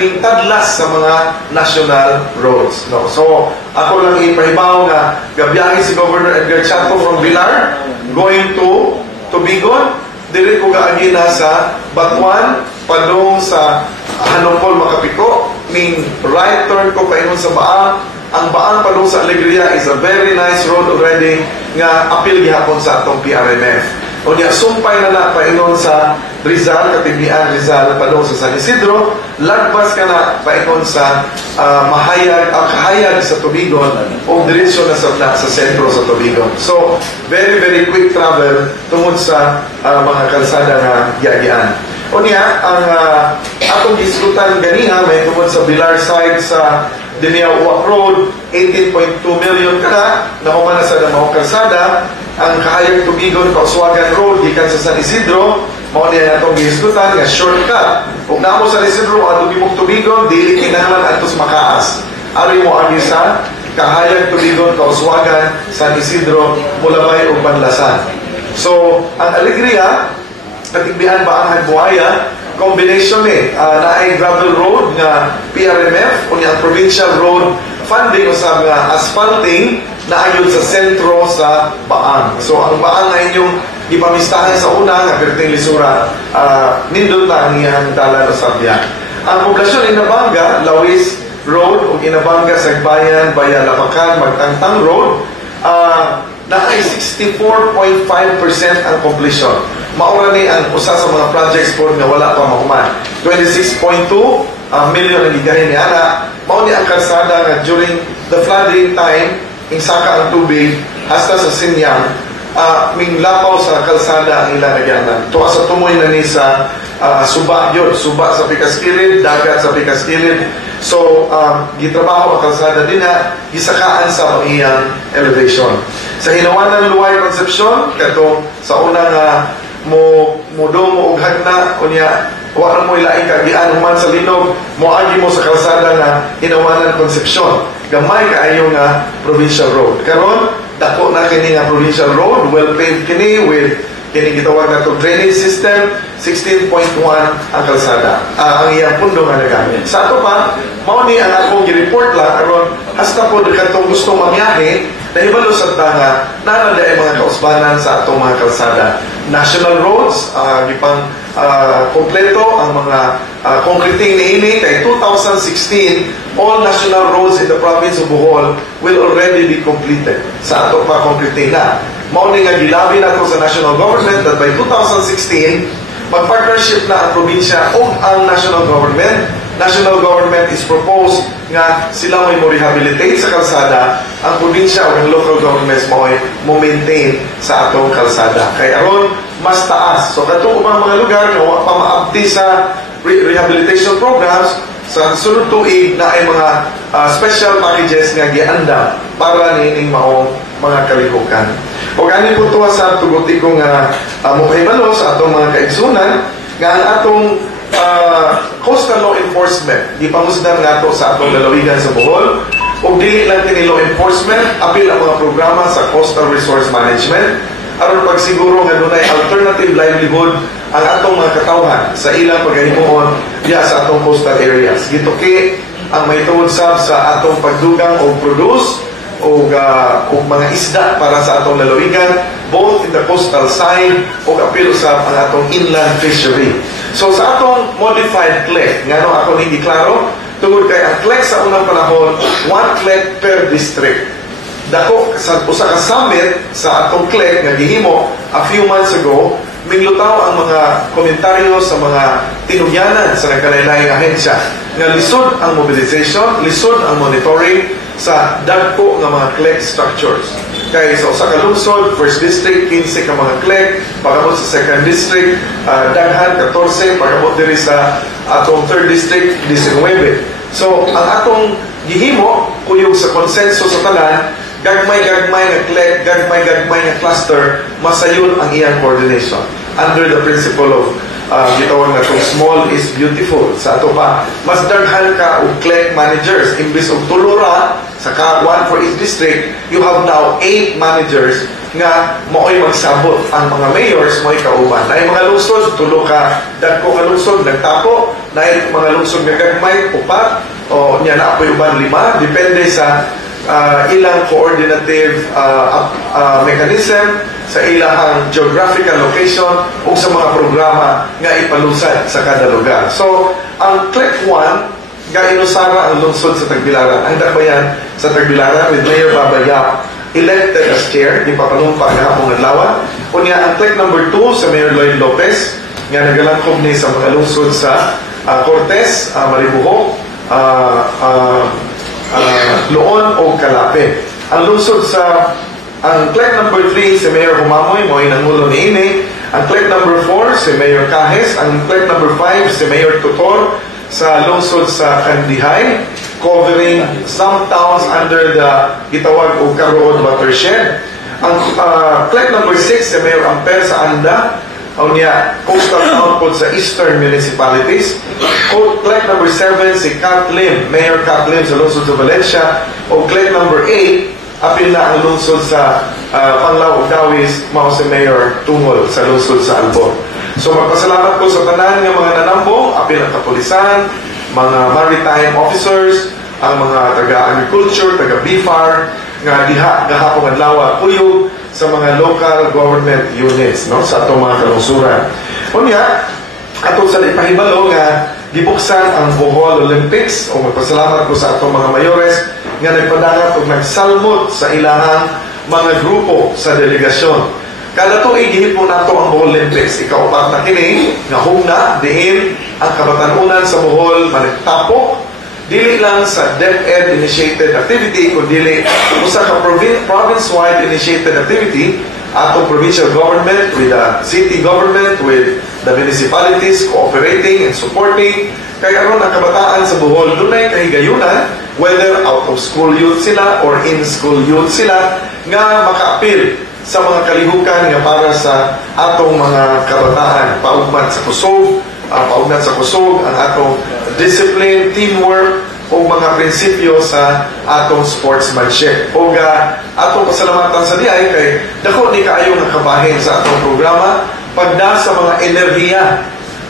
mingtadlas sa mga national roads. No? So, ako lang ipahibaw na gabiyahe si Governor Edgar Chato from Bilar going to Tubigon. Dili ko gaagi na sa Batuan, padung sa Hanungkol, Makapiko. Ming right turn ko paingon sa Baang. Ang Baang padung sa Alegria is a very nice road already nga apil gihapon sa atong PRMF. O niya, sumpay na paingon sa Rizal, Katibian Rizal, padung sa San Isidro, lagpas ka na paingon sa kahayag sa Tubigon, o diretsyo na sa sentro sa Tubigon. So, very, very quick travel tungod sa mga kalsada na giagian. O niya, ang atong diskutan ganiha, may tungod sa Bilar side sa Diniao Road, 18.2 million ka na humana sa mga kalsada. Ang kahayag Tubigon, Kauswagan Road, gikan sa San Isidro, mao niya natong giskutan nga shortcut. Kung namo sa San Isidro, ato gimog Tubigon, dili kinahanglan atos makaas. Ari mo agi sa kahayag Tubigon, Kauswagan, San Isidro, Mulabay ug Banlasan. So, ang Alegria, Katibian Baangan Buhaya, combination naay gravel road nga PRMF o ang provincial road funding usab nga asphalting na ayon sa sentro sa Baang. So ang Baang na inyong ipamistahan sa una nga perting lisura nindot na ang iyang dalan usab diha. Ang poblasyon Inabanga, Lawis Road o Inabanga Sagbayan, Bayan Lapacan, Magtangtang Road na ay 64.5% ang completion. Maura ni ang usa sa mga projects po nga wala pa mahuman. 26.2 million ang igahin ni Ana. Mao ni ang kalsada nga during the flooding time, insaka ang tubig hasta sa Sinyang, minglapaw sa kalsada ang ilang agyanan. Tuwa sa tumoy na ni sa suba yun. Suba sa Picaskilid, dagat sa Picaskilid. So, gitrabaho ang kalsada din na gisakaan sa iyang elevation. Sa Hinawanan Luway Concepcion, katong sa unang mudo mo og hagna kunya kung ano mo ilaing kagian human sa linog, moagi mo sa kalsada nga Inawanan Concepcion. Gamay kaayo nga provincial road. Karon dako na kini nga provincial road, well paved kini with kini gitawag na to drainage system, 16.1 ang kalsada. Ang iyang pundo nga nagamit. Sa ato pa, mao ni ang akong gi-report lang aron hasta po kadtong gusto mamiyahe, nahibalo sa tanga na ay mga kausbanan sa atong mga kalsada. National roads, gipang kompleto ang mga concreting niini kay 2016 all national roads in the province of Bohol will already be completed. Sa ato pa concreting na. Mao ni nga gilabi nato sa national government that by 2016 mag-partnership na ang probinsya o ang national government. National government is proposed nga sila may mo-rehabilitate sa kalsada, ang probinsya o ang local governments mo maintain sa atong kalsada. Kaya aron mas taas. So katong ubang mga lugar nga wa pa maabti sa rehabilitation programs, sa sunod tuig na ay mga special packages nga giandam para nining maong mga kalihukan. O gani po tuwa sa tuguti ko nga mukhaybalo sa atong mga kaigsunan nga ang atong coastal law enforcement gipamusdan nga to sa atong lalawigan sa Bohol o dili lang kini law enforcement apil ang mga programa sa coastal resource management aron pagsiguro nga dunay alternative livelihood ang atong mga katawhan sa ilang paghimuon sa atong coastal areas. Gituki ang mahitungod sab sa atong pagdugang o produce o mga isda para sa atong lalawigan both in the coastal side o apil sa ang atong inland fishery. So sa atong modified CLEC, nga ako hindi klaro, tungod kay ang CLEC sa unang panahon, 1 CLEC per district. Dako, sa usa ka summit sa atong CLEC nga gihimo a few months ago, minglutaw ang mga komentaryo sa mga tinugyanan sa nagkalain-laing ahensya nga lisod ang mobilization, lisod ang monitoring sa dagko nga mga CLEC structures. Kaya sa usa ka lungsod, first district, 15 ka mga CLEC, pagabot sa second district, daghan, 14, pagabot diri sa atong third district, 19. So, ang atong gihimo, kuyog sa konsenso sa tanan, gagmay-gagmay nga CLEC, gagmay-gagmay nga cluster, masayon ang iyang coordination. Under the principle of gitawag na itong small is beautiful. Sa ato pa, mas daghan ka o CLEC managers. Imbis og tulura, saka one for each district, you have now 8 managers nga mao'y magsabot ang mga mayors mo'y kauban. Na mga lungsod, tulo ka, dagko ka lungsod, nagtapo, na mga lungsod nga gagmay, upat, o niya na apoy uban 5, depende sa ilang coordinative mechanism sa ilang geographical location o sa mga programa nga ipalusad sa kada lugar. So, ang CLEC 1, gainusara ang lungsod sa Tagbilaran. Ang dakbayan sa Tagbilaran with Mayor Babayap elected as chair, di pa panumpa nga hapong adlaw. Unya, ang CLEC number 2 sa Mayor Lloyd Lopez, nga nagalangkob ni sa mga lungsod sa Cortes, Maribuhok, Loon o Calapit. Ang lungsod sa ang CLEC number 3 si Mayor Humamoy, mo'y nangulo ni Ine. Ang CLEC number 4 si Mayor Cajes. Ang CLEC number 5 si Mayor Tutor sa lungsod sa Kandihay, covering some towns under the gitawag o Karoon watershed. Ang CLEC number 6 si Mayor Amper sa Anda, o niya coastal town po sa eastern municipalities. CLEC number 7 si Kat Lim, Mayor Kat Lim sa lungsod sa Valencia. O CLEC number 8 apil na ang lungsod sa Panglao, Dawis, mao si Mayor Tungol sa lungsod sa Albor. So magpasalamat ko sa tanan ng mga nanambong, apil ang kapulisan, mga maritime officers, ang mga taga-agriculture, taga-BFAR, nga diha gahapon adlaw kuyog sa mga local government units, no, sa atong mga kalungsuran. Unya, atong sa ipahibalo nga gibuksan ang Bohol Olympics, o magpasalamat ko sa atong mga mayores nga nagpadangat o nagsalmot sa ilahang mga grupo sa delegasyon. Kada tuig gihimo nato ang Bohol Olympics, ikaupat na kini nga hugna diin ang kabatanunan sa Bohol managtapok dili lang sa DepEd initiated activity kundi usa ka province-wide initiated activity atong provincial government with the city government with the municipalities cooperating and supporting. Kaya aron ang kabataan sa Bohol dunay kahigayunan, whether out of school youth sila or in school youth sila, nga makaapil sa mga kalihukan nga para sa atong mga kabataan paugman sa kusog, paugnat sa kusog, ang atong discipline, teamwork, o mga prinsipyo sa atong sportsmanship. O atong pasalamatan sa diay kay dako ni kaayo nga kabahin sa atong programa pagda sa mga enerhiya,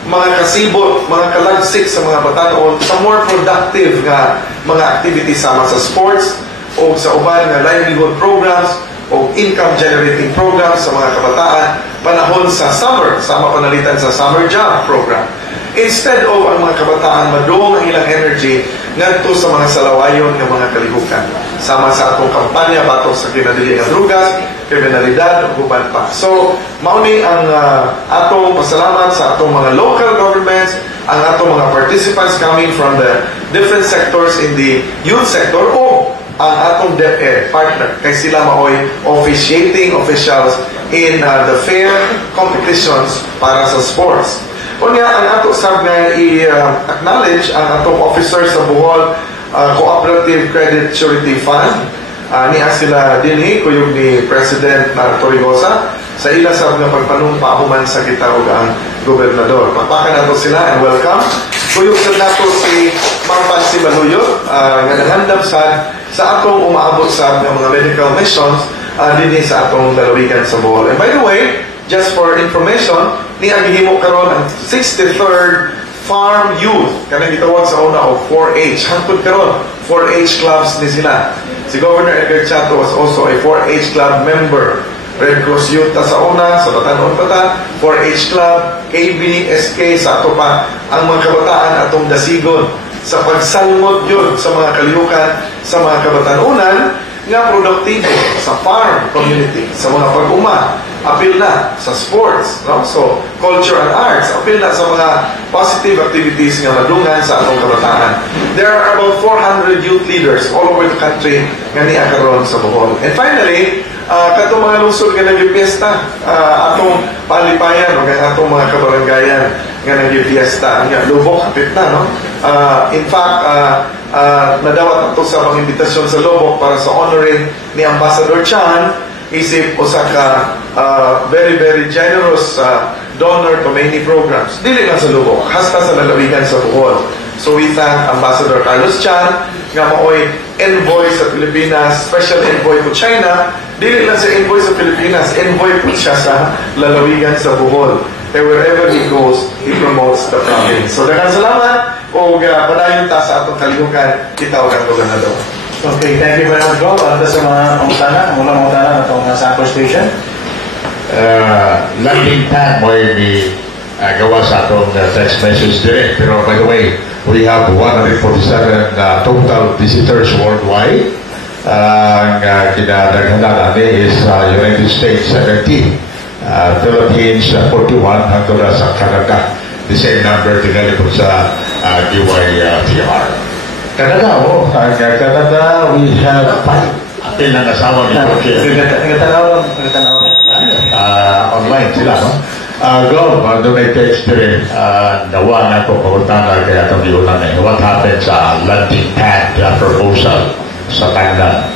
mga kasibot, mga kalagsik sa mga batanon sa more productive nga mga activities sama sa sports o sa uban nga livelihood programs o income generating programs sa mga kabataan panahon sa summer, sama panalitan sa summer job program. Instead of ang mga kabataan madung ang ilang energy ngadto sa mga salawayon ng mga kalihukan sama sa atong kampanya batok sa kinadili nga drugas, kriminalidad ug uban pa. So mao ni ang atong pasalamat sa atong mga local governments, ang atong mga participants coming from the different sectors in the youth sector o ang atong DepEd partner kay sila maoy officiating officials in the fair competitions para sa sports. Unya, ang ato sab nga i-acknowledge ang atong officers sa Bohol Cooperative Credit Surety Fund. Niya sila dinhi kuyog ni President Torregosa sa ila sab nga pagpanumpa human sa gitawag ang gobernador. Papakan nato sila and welcome. Kuyog sa nato si Mang Pansi Baluyot nga nangandam sa atong umaabot sa mga medical missions dinhi sa atong lalawigan sa Bohol. And by the way, just for information, niya gihimo karon ang 63rd Farm Youth kanang gitawag sa una og 4H. Hangtod karon 4H clubs ni sila. Si Governor Edgar Chato was also a 4H club member. Red Cross Youth ta sa una, sa Batanon pa ta, 4H club, KB, SK, sa ato pa ang mga kabataan atong dasigon sa pagsalmot yun sa mga kalihukan sa mga kabatanunan nga produktibo sa farm community, sa mga pag-uma, apil na sa sports, no? So, culture and arts, apil na sa mga positive activities nga madungan sa atong kabataan. There are about 400 youth leaders all over the country nga niya karon sa Bohol. And finally, katong mga lungsod nga nag-fiesta, atong palipayan o atong mga kabarangayan nga nag-fiesta, nga Lubok, apit na, no? In fact, nadawat ito sa mga imbitasyon sa Lubok para sa honoring ni Ambassador Chan, isip o sa very, very generous donor to many programs. Dili lang sa Lubok, hasta sa lalawigan sa Bohol. So we thank Ambassador Carlos Chan, nga maoy envoy sa Pilipinas, special envoy to China. Dili lang sa envoy sa Pilipinas, envoy po siya sa lalawigan sa Bohol. And wherever he goes, he promotes the province. So daghang salamat o padayon ta sa atong kalihukan, kitawag ang gobernador. Okay, thank you very much, Rob. Ano sa mga pangutana? Ang unang pangutana na itong Sacco Station? Landing pad mo yung gawa sa atong text message direct. Pero by the way, we have 147 total visitors worldwide. Ang kinadaghanan is United States 17, Philippines 41, hanggang sa Canada. The same number tingali po sa DYTR. Canada, oh. Canada, we have 5. Apil ng asawa ni Jorge. Nagtanaw. Online sila, no? Go, doon ay text rin. Nawa na po pagkutana kaya itong iunan eh. What happened sa landing pad proposal sa Thailand?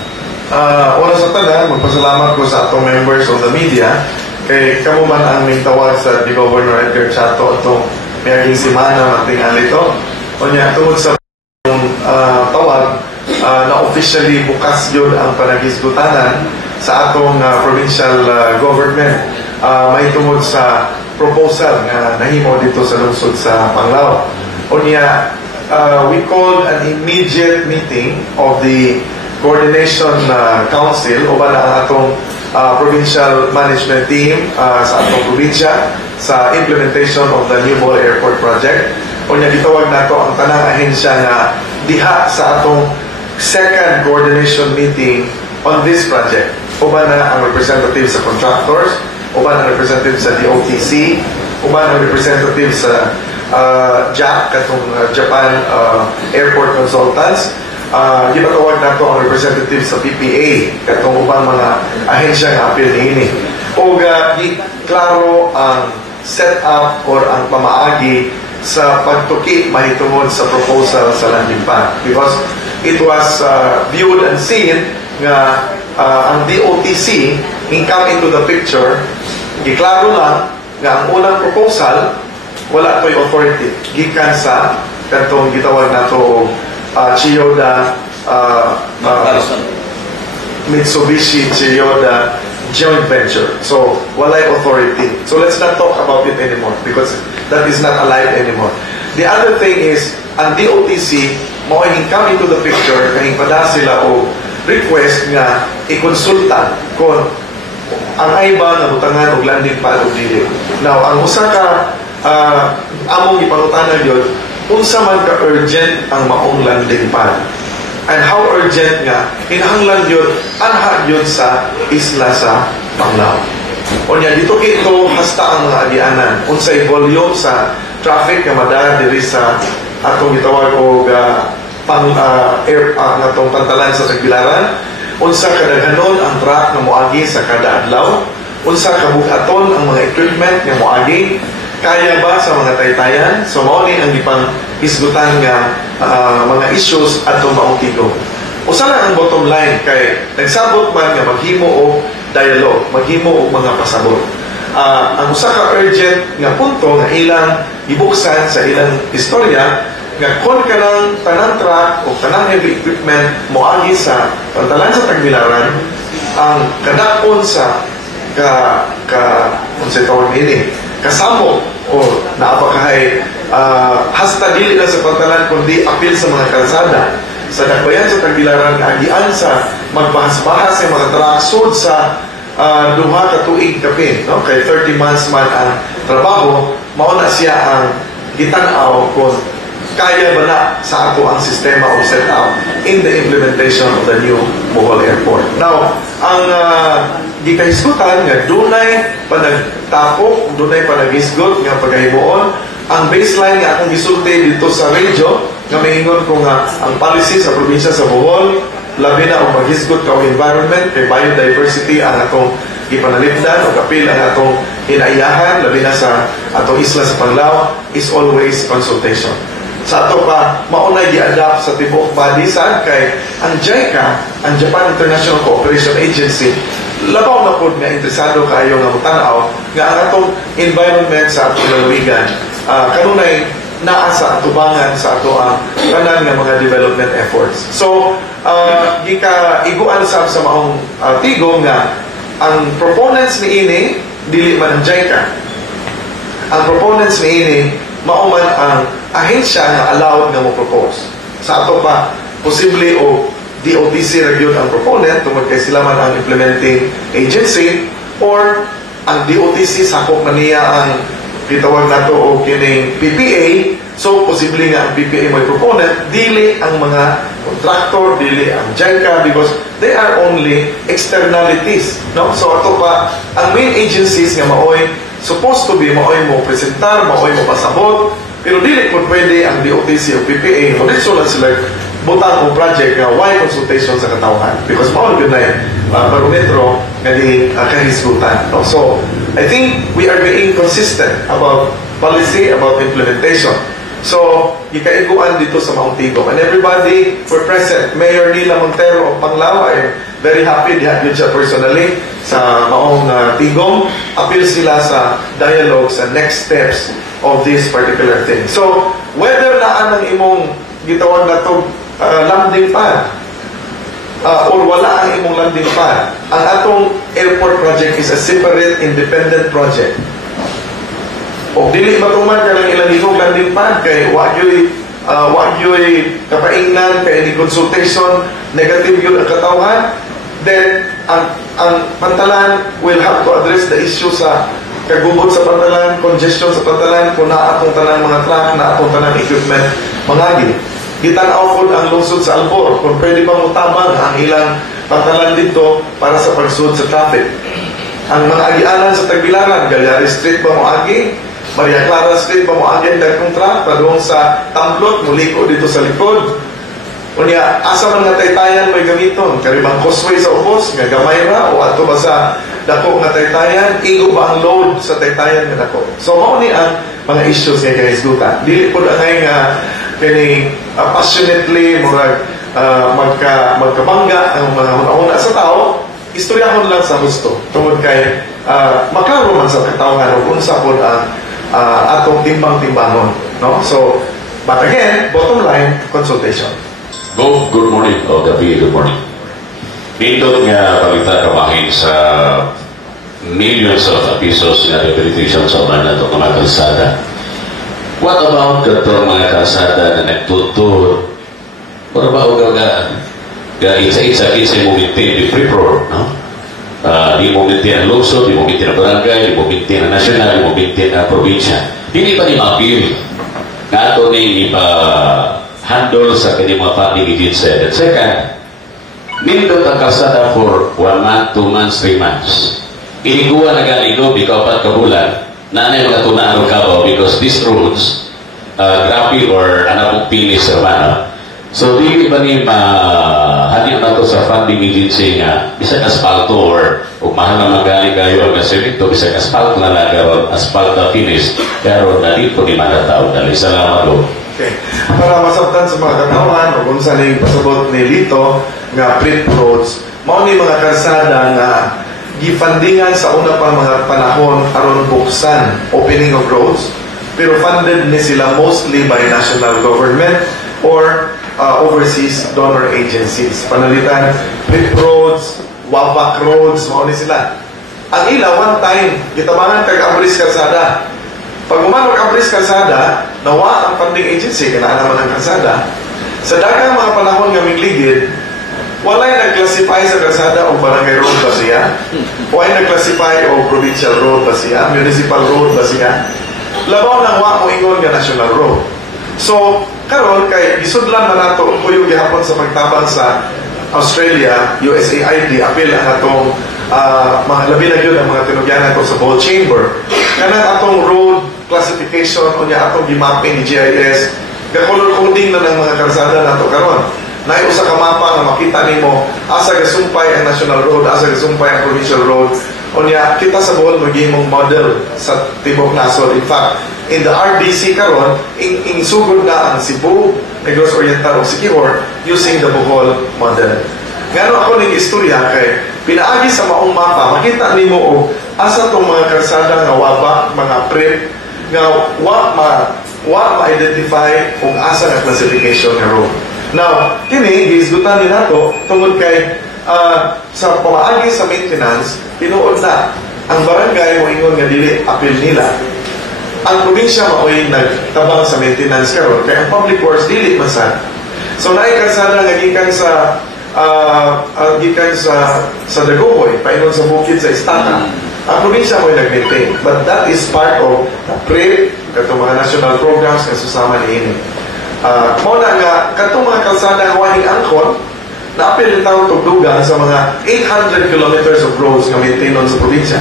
Una sa tanan, magpasalamat ko sa atong members of the media kay kamo man ang mintawag sa di Governor Edgar Chato itong mayaging simana mating alito. O niya, tungod sa tawag na officially bukas yun ang panagisgutanan sa atong provincial government. May tungod sa proposal na nahimo dito sa lungsod sa Panglao. O niya, we called an immediate meeting of the Coordination Council o ba na ang atong provincial management team sa atong probinsya sa implementation of the New Bohol Airport Project. O niya, gitawag na ito ang tanang ahensya na diha sa atong second coordination meeting on this project. O ba na ang representative sa contractors, o ba na representative sa DOTC, o ba na representative sa JAC, katong Japan Airport Consultants, ginatawag na ito ang representative sa PPA, katong ubang mga ahensya ng apil niini. O klaro ang set-up or ang pamaagi sa pagtuki mahitungod sa proposal sa landing pad. Because it was viewed and seen nga ang DOTC in come into the picture, giklaro lang nga ang unang proposal wala to'y authority gikan sa katong gitawag nato Chiyoda Mitsubishi Chiyoda joint venture. So, walay authority. So, let's not talk about it anymore because that is not alive anymore. The other thing is, ang DOTC, mauhing come into the picture, kahing pada sila o request nga ikonsulta kung ang aiba nga butangan og landing pad o dili. Now, ang usa ka among ipangutanan yun, unsa man ka urgent ang maong landing pad. And how urgent nga, hinahanglan yun, anha yun sa isla sa Panglao. O niya, dito kito, hasta ang mga agianan. Unsay volume sa traffic nga madara diri sa atong gitawag o atong pantalan sa Tagbilaran. Unsa kadaghanon ang truck nga moagi sa kada adlaw. Unsa kabuhaton ang mga equipment nga moagi. Kaya ba sa mga taytayan? So, mao ni ang gipang isgutan nga mga issues atong maong tigong. Usa lang ang bottom line kay nagsabot man nga maghimo og dialogue, maghimo og mga pasabot. Ang usa ka urgent nga punto nga ilang ibuksan sa ilang istorya nga kon kanang tanang truck o tanang heavy equipment moagi sa pantalan sa Tagbilaran, ang kadakon sa unsay tawag ini kasamo o naapakahay hasta dili na sa pantalan kundi apil sa mga kalsada sa dakbayan sa Tagbilaran nga agian sa magbahas-bahas sa mga traksod sa duha ka tuig kapin, no? Kay 30 months man ang trabaho, mao na siya ang gitan-aw kung kaya ba na sa ato ang sistema o set out in the implementation of the new Bohol Airport. Now, ang gikahisgutan nga dunay panagtapok, dunay panagisgot nga paghimuon. Ang baseline nga akong gisulti dito sa radio nga maingon ko nga ang policy sa probinsya sa Bohol labi na og maghisgot ka og environment kay biodiversity ang atong ipanalipdan o kapil ang atong inaiyahan labi na sa atong isla sa Panglao is always consultation. Sa ato pa, maunay gi-adapt sa tibok body saan kay ang JICA, ang Japan International Cooperation Agency, labaw na po nga interesado kayo nga mutanaw nga ang atong environment sa atong lalawigan kanunay naa sa atubangan sa ato ang tanan nga mga development efforts. So, iguan sa maong tigong nga ang proponents ni ini dili man ang JICA. Ang proponents ni ini mauman ang ahensya nga allowed nga mo propose. Sa ato pa, posible o DOTC review ang proponent tungod kay sila man ang implementing agency or ang DOTC sakop na niya ang gitawag nato o kining PPA. So, posible nga ang PPA may proponent, dili ang mga contractor, dili ang JICA because they are only externalities. No? So, ato pa, ang main agencies nga maoy supposed to be maoy mo presentar, maoy mo pasabot, pero dili po pwede ang DOTC o PPA, hindi so lang sila butang o project nga why consultation sa katawhan because maoy yun na barometro nga di kahisgutan. No? So, I think we are being consistent about policy, about implementation. So, gikaiguan dito sa Maong Tigong. And everybody were present. Mayor Nila Montero of Panglao, I'm very happy, diha yun siya personally sa Maong Tigong. Appeal sila sa dialogue sa next steps of this particular thing. So, whether naan ang imong gitawag na ito landing pad or wala ang imong landing pad, ang atong airport project is a separate, independent project. O dili matuman ka lang ilang ikong landing pad kay wagyoy kapaingnan kay any consultation negative yun ang katawhan, then ang pantalan will have to address the issue sa kagubot sa pantalan, congestion sa pantalan, kung na atong tanang mga truck, na atong tanang equipment mangagi. Gitanaw po ang lungsod sa Albor kung pwede bang mutabang ang ilang pantalan dito para sa pagsud sa traffic. Ang mga agianan sa Tagbilaran, Galyari Street ba mo agi? Maria Clara Street ba mo agad ng truck padung sa Tamplot, muliko dito sa likod. Unya, asa man nga taytayan may gamiton? Karibang causeway sa ubos, nga gamay ra, o ato ba sa dako nga taytayan, igo ba ang load sa taytayan nga dako? So, mao ni ang mga issues nga kahisgutan. Dili po na ngay nga kini passionately magkabangga ang mga una-una sa tao, istoryahon lang sa gusto. Tungod kay maklaro man sa katawhan o unsa po ang atong timbang-timbangon, no? So, but again, bottom line, consultation. Good morning, o gabi, good morning. Dito nga balita kamahin sa millions of pesos na rehabilitation sa mga itong mga kalsada. What about katong mga kalsada na nagtutur? What about isa-isa mo maintain the free road, no? Di mo maintain ang lungsod, di mo maintain ang barangay, di mo maintain ang nasyonal, di mo maintain ang probinsya. Hindi pa ni ma-appeal na ito ni handle sa kanyang mga funding agency. And second, nindot ang kalsada for 1 month, 2 months, 3 months. Iniguan na ganigo, ikaw pa kabulan, na anay mga tunaan ng Cabo because these roads, grabe or anapong pinis sa mana. So, di ba ni mahali na ito sa funding agency nga, bisag asfalto or mahal na magaling kayo ang semento, bisag asfalto na lagaron, asfalto na finish, pero dali po ni mga tao. Dali, salamat po. Okay. Para masabtan sa mga katawan o kung saan yung pasabot ni Lito nga print roads, mao ni mga kalsada na gifundingan sa una pang mga panahon aron buksan opening of roads, pero funded ni sila mostly by national government or overseas donor agencies. Panalitan, print roads, wapak roads, mao ni sila. Ang ila, one time, gitabangan kag-abris kalsada. Pag umanok ang Abris kalsada, nawa ang funding agency, kanaan naman ang kalsada. Sa daghang mga panahon nga migligid, walay nag-classify sa kalsada o barangay road ba siya? Walay nag-classify o provincial road ba siya? Municipal road ba siya? Labaw nang wa mo ingon nga national road. So, karon kay gisudlan man nato ang kuyog gihapon sa pagtabang sa Australia, USAID, apil ang atong mga labi na yun ang mga tinugyanan ko sa Bowl Chamber. Kanang atong road classification o niya atong gimapping ni GIS, gakolor coding na ng mga kalsada nato karon. Nay usa ka mapa nga makita nimo asa gasumpay ang national road, asa gasumpay ang provincial road. O niya kita sa Bohol magimong model sa tibok nasod. In fact, in the RDC karon, sugod na ang Cebu, Negros Oriental o Siquijor using the Bohol model. Ngano ako ning istorya kay pinaagi sa maong mapa, makita nimo og asa tong mga kalsada nga waba, mga prep nga wa ma-identify kung asa nga classification nga road. Now, kini gihisgutan ni nato tungod kay sa pamaagi sa maintenance, tinuod na ang barangay mo ingon nga dili apil nila. Ang probinsya maoy nagtabang sa maintenance karon kay ang public works dili man sad. So naay kalsada nga gikan sa Dagohoy, paingon sa bukid sa Istaka. Ang probinsya mo'y nag-maintain. But that is part of the PREP, katong mga national programs na susama ni ini. Muna nga, katong mga kalsada ang wahing angkon, naapil yung taong tugdugan sa mga 800 kilometers of roads nga maintainon sa probinsya.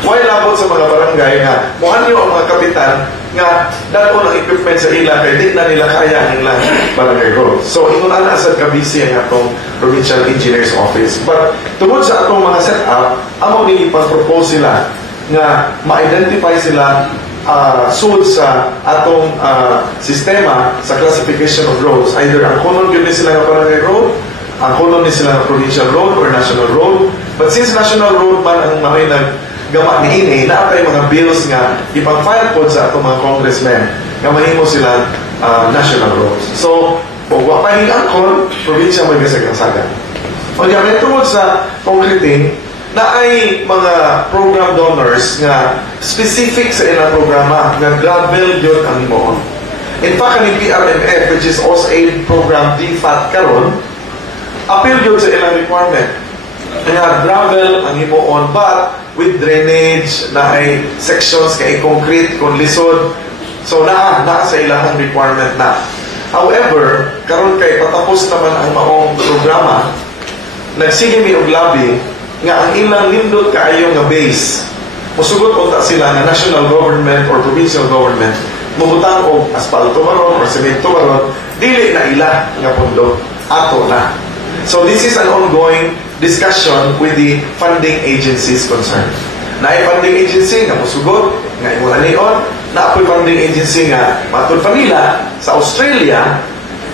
Why labot sa mga barangay nga, muhanyo ang mga kapitan nga dalo ng equipment sa ila kay di na nila kaya ang ilang barangay roads. So, ingon na sa kabisi ang atong Provincial Engineer's Office. But, tungod sa atong mga setup, amo nili pang-propose sila nga ma-identify sila sud sa atong sistema sa classification of roads. Either ang kunon yun sila nga barangay road, ang kunon ni sila nga provincial road or national road. But since national road man ang may gama ni ini, naatay mga bills nga ipang-file po sa atong mga congressmen nga mahimo sila national roads. So, kung wapahin angkon, probinsya mo gasag-gasagan. O diya, may tungod sa concreting na ay mga program donors nga specific sa ilang programa nga gravel yun ang imoon. In fact, ang PRMF, which is OSAID program DFAT karon, appeal yun sa ilang requirement. Nga gravel ang imoon, but with drainage na ay sections kay concrete kung lisod. So na sa ilang requirement na. However, karon kay patapos naman ang maong programa, nagsige mi og labi nga ang ilang lindot kaayo nga base. Musugot unta sila na national government or provincial government mumutang og asfalto maron or semento maron, dili na ila nga pondo ato na. So this is an ongoing discussion with the funding agencies concerned. Naay funding agency nga musugot nga imong anion, naapoy funding agency nga matud pa nila sa Australia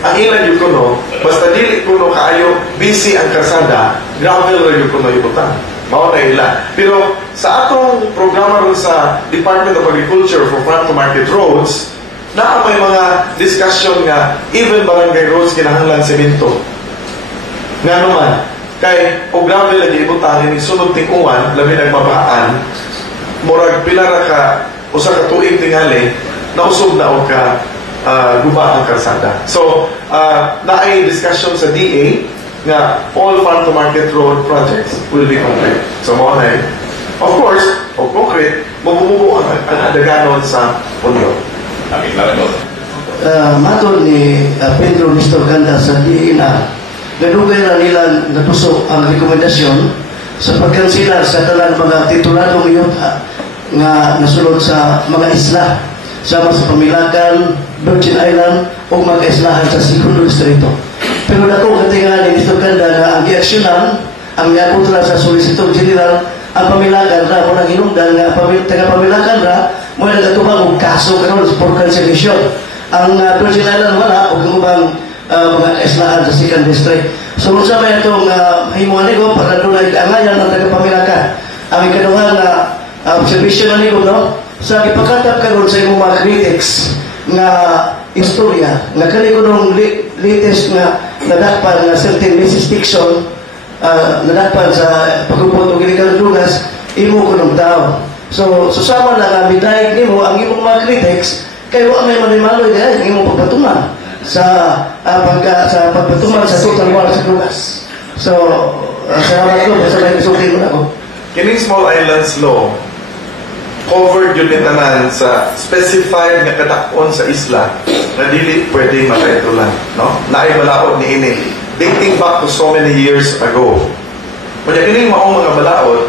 ang ilang yukono, basta dili kuno kaayo busy ang kalsada, gravel ra yukono ibutang. Mao na ila. Pero sa atong programa ron sa Department of Agriculture for Farm to Market Roads, na may mga discussion nga even barangay roads kinahanglan semento. Nga naman, kay o grabe lagi ibutan ni sunod ting-uwan, labi nagmabaan, murag pila ra ka usa ka tuig tingali, nausog na og ka guba ang kalsada. So, naay discussion sa DA nga all farm to market road projects will be complete. So, mo na of course, o concrete, mabubuo ang adaganon sa pundo. Matod ni Pedro Nestor Ganda sa DA nadugay na nila natusok ang rekomendasyon sa pagkansilar sa talang mga tituladong yuta nga nasulod sa mga isla sama sa Pamilakan, Virgin Island o mga islahan sa segundo distrito. Pero dako katingan ni Nestor Ganda na ang i-aksyonan ang miabutra sa Solicitor General ang Pamilakan ra mo nang hinungdan nga taga-Pamilakan ra mo nagatubang og kaso karon for cancellation. Ang Virgin Island wala og ubang mga islahan sa second district. So, sa may itong himuan nigo, para doon ay kaangayan ng taga-Pamilakan. Ang ikaduhang observation na nigo, no? Sa ipakatap ka doon sa imong mga critics nga istorya, nga kaniko nung latest nga nadakpan nga certain Mrs. Dixon, nadakpan sa pagkupot o giligang lunas, imo ko ng tao. So, susama na nga, midayag nimo ang imong mga critics, kayo ang may manimaloy kaya, ang imong pagpatungan sa pagpatuman sa total war sa lunas. So, salamat ko sa may isukin mo na ako. Kining Small Islands Law covered yun nitanan sa specified na katakon sa isla na dili pwede makaitulan, no? Naibalaod ni ini dating back to so many years ago. Kaya kining maong mga balaod,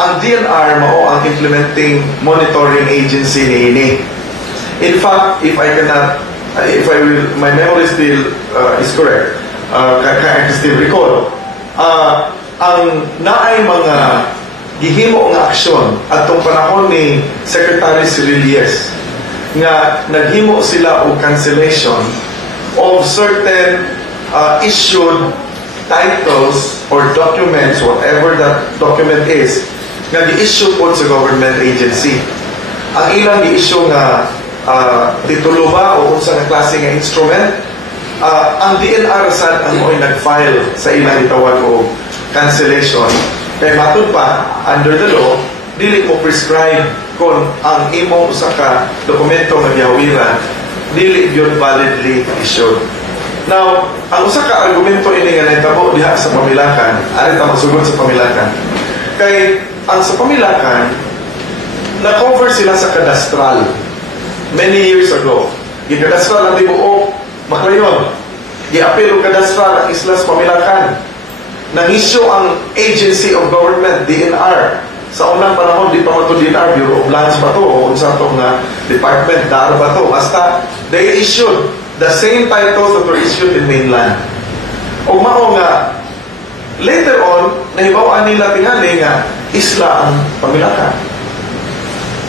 ang DNR mao ang implementing monitoring agency ni ini. In fact, if my memory still is correct, I can still recall, ang naay mga gihimo nga aksyon atong panahon ni Secretary Sirillies nga naghimo sila og cancellation of certain issued titles or documents, whatever that document is, nga gi-issue po sa government agency. Ang ilang gi-issue nga titulo ba o unsa nga klase nga instrument, ang DNR sad ang mo'y nag-file sa ilang itawag o cancellation. Kaya matud pa, under the law, dili mo prescribe kung ang imong usa ka dokumento nga gihawiran dili yun validly issued. Now, ang usa ka argumento ini nga nahitabo diha sa Pamilakan, ari ta magsugod sa Pamilakan. Kay ang sa Pamilakan, na-cover sila sa kadastral many years ago. Gikadastral ang tibuok, Maclayon. Giapil og kadastral ang islas Pamilakan. Nang-issue ang Agency of Government, DNR. Sa unang panahon, di pa man ito DNR, Bureau of Lands pa ito, o unsa itong department, DAR pa ito. Basta, they issued the same titles that were issued in mainland. O mao nga, later on, nahibawaan nila tingali nga isla ang Pamilakan.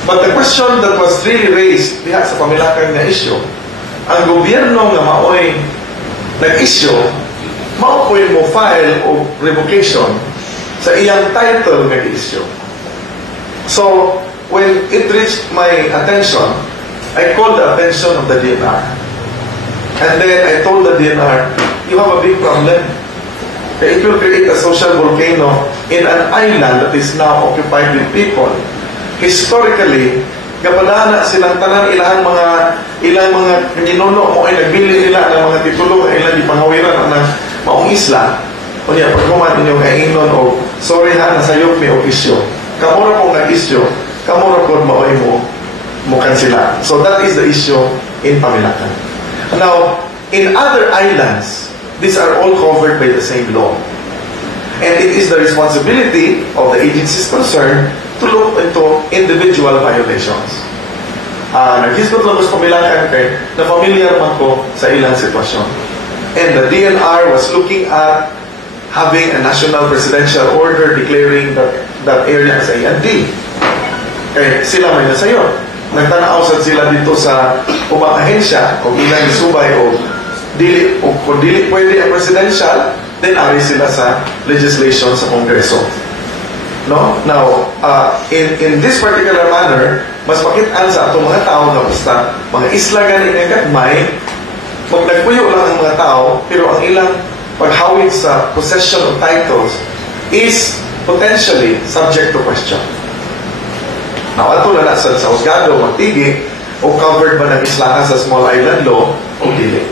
But the question that was really raised diha sa Pamilakan nga issue, ang gobyerno nga maoy nag-issue, mao po mo file o revocation sa iyang title nga issue. So, when it reached my attention, I called the attention of the DNR. And then I told the DNR, you have a big problem. It will create a social volcano in an island that is now occupied with people. Historically, gapadana silang tanan ilang mga ninuno mo ay nagbili nila ng mga titulo ilang ipangawiran ng maong isla. O niya, pagkuman ninyo kaingnon o sorry ha, nasayop may o isyo. Kamura po nag-isyo, kamura po maoy mo kansila. So that is the issue in Pamilakan. Now, in other islands, these are all covered by the same law. And it is the responsibility of the agencies concerned to look into individual violations. Nag-hisgot lang sa Pamilakan kay na familiar man ko sa ilang sitwasyon. And the DNR was looking at having a national presidential order declaring that area as A&D. Kaya sila may nasayon. Nagtanaw sila dito sa ubang ahensya o ilang isubay o kung dili pwede ang presidential, then ari sila sa legislation sa Kongreso. No? Now, in this particular manner, mas makitaan sa atong mga tao na basta mga isla ganin nga gagmay, magnagpuyo lang ang mga tao, pero ang ilang paghawid sa possession of titles is potentially subject to question. Now, ato na sa husgado, magtigi, o covered ba ng islahan sa small island law, o dili.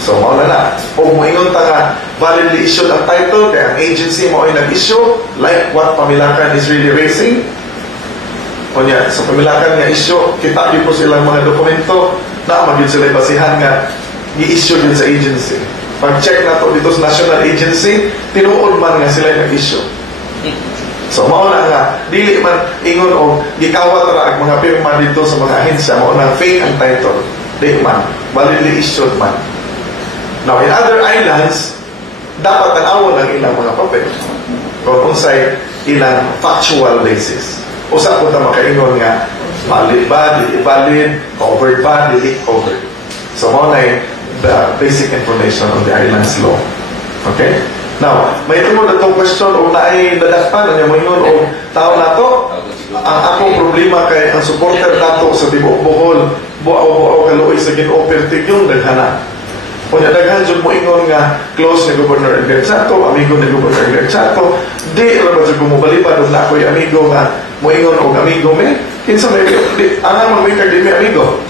So, mauna na. O moingon ta nga, validly issued ang title, kaya ang agency mo ay nag-issue, like what Pamilakan is really raising. O niya, sa Pamilakan nga issue, kita yun po silang mga dokumento na magyud sila basihan nga i-issue din sa agency. Pag-check na to dito sa national agency, tinuod man nga sila nag-issue. So, mauna nga, dili man ingon o gikawat ra ang mga pirma dito sa mga ahensya, mauna fake ang title. Di man, validly issued man. Now, in other islands, dapat tanawan ang ilang mga papel. Kung unsay ilang factual basis. Usa po ta makaingon nga, valid ba, dili valid, covered ba, dili covered. So, mauna the basic information on the island's law. Okay? Now, may tungkol na itong question o na ay nadakpan, ano mo yun, o tao na to, ang akong problema kay ang supporter nato sa Tibuok Bohol, buaw kaluoy sa gin-offertig yung daghana. O na daghan dyan mo ingon nga close ni Governor Edgar Chato, amigo ni Governor Edgar Chato, di raman dyan kumubalipad o na ako'y amigo nga mo ingon o amigo me, kinsa may, angan mo may kag di may amigo,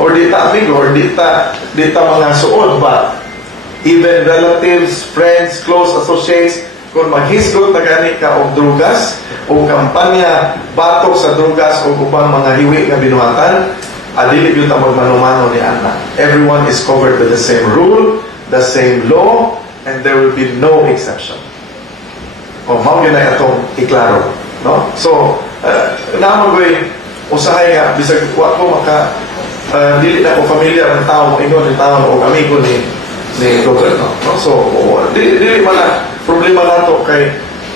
or di ta amigo, or di ta mga suod ba, even relatives, friends, close associates, kung maghisgot na gani ka og drugas o kampanya batok sa drugas o ubang mga hiwi nga binuhatan, adili yun ang magmanumano ni Anna. Everyone is covered by the same rule, the same law, and there will be no exception. O mao yun na itong iklaro. No? So, naman ko'y usahay nga, bisag wa ko maka dili na ko familiar ang tao, ingon ng tao o amigo ni gobyerno. No? So, dili man na problema nato kay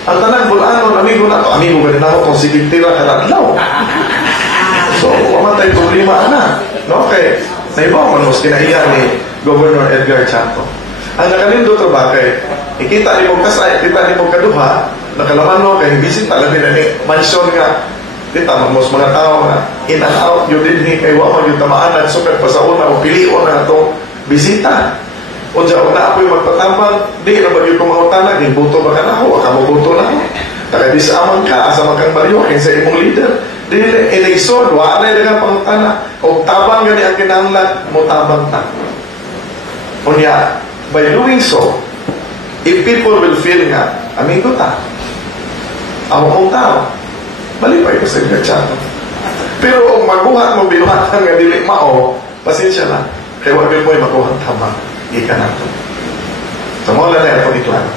ang tanan bulanon, amigo nato, amigo ba na ako kung sige tira kaladlaw. So, wala tayong problema na. No? Kay naibaw man mas kinahiya ni Governor Edgar Chato. Ang nakalindot ba kay ikita ni mo kasay, kita ni mo kaduha, nakalaman mo kay visit talaga na ni mansion nga kita mas mga tao na in and out yun din ni kay wa yung tamaan at super pasauna o pilion na itong bisita. O dyan, na ako'y magpatambang, di na ba yung kumangutana, buto ba ka na ako, ka mo buto na ako. Nakadisaman ka, asa magkang baliw, sa imong leader. Di nila, inaisod, wala na yung pangutana. O tabang gani ang kinanglan, mo tabang ta. O niya, by doing so, if people will feel nga, amigo ta, ako mong tao, malipay ko sa inyo Chato. Pero kung maguhat mo, binuhatan nga dili mao, pasensya na, kaya wag mo yung maguhat tama. Ikan nato. So, mula na ito iklan.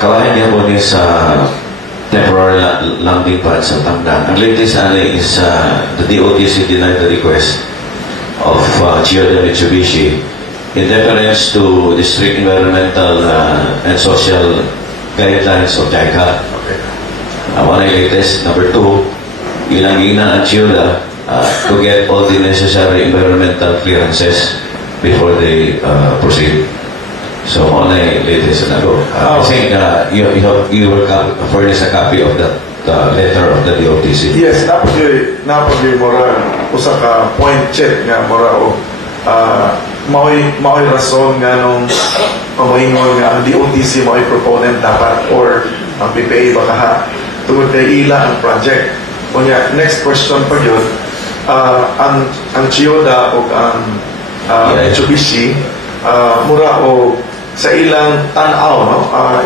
Kawain niya po niya sa temporary landing pad sa Tangdan. Ang latest is the DOTC denied the request of Chiyoda Mitsubishi in deference to the strict environmental and social guidelines of JICA. Okay. One latest, number 2, ilang-ina ang Chiyoda to get all the necessary environmental clearances before they proceed. So, on a latest na go. I think you will furnish a copy of that letter of the DOTC. Yes, napag mora usa ka point check nga mora o mao'y rason nga nung pamoingon nga ang DOTC mao'y proponent dapat or ang PPA baka ha tungod kay ila ang project. Kunya, next question pa yun, ang Chiyoda o ang Mitsubishi, mura o sa ilang tanaw, no?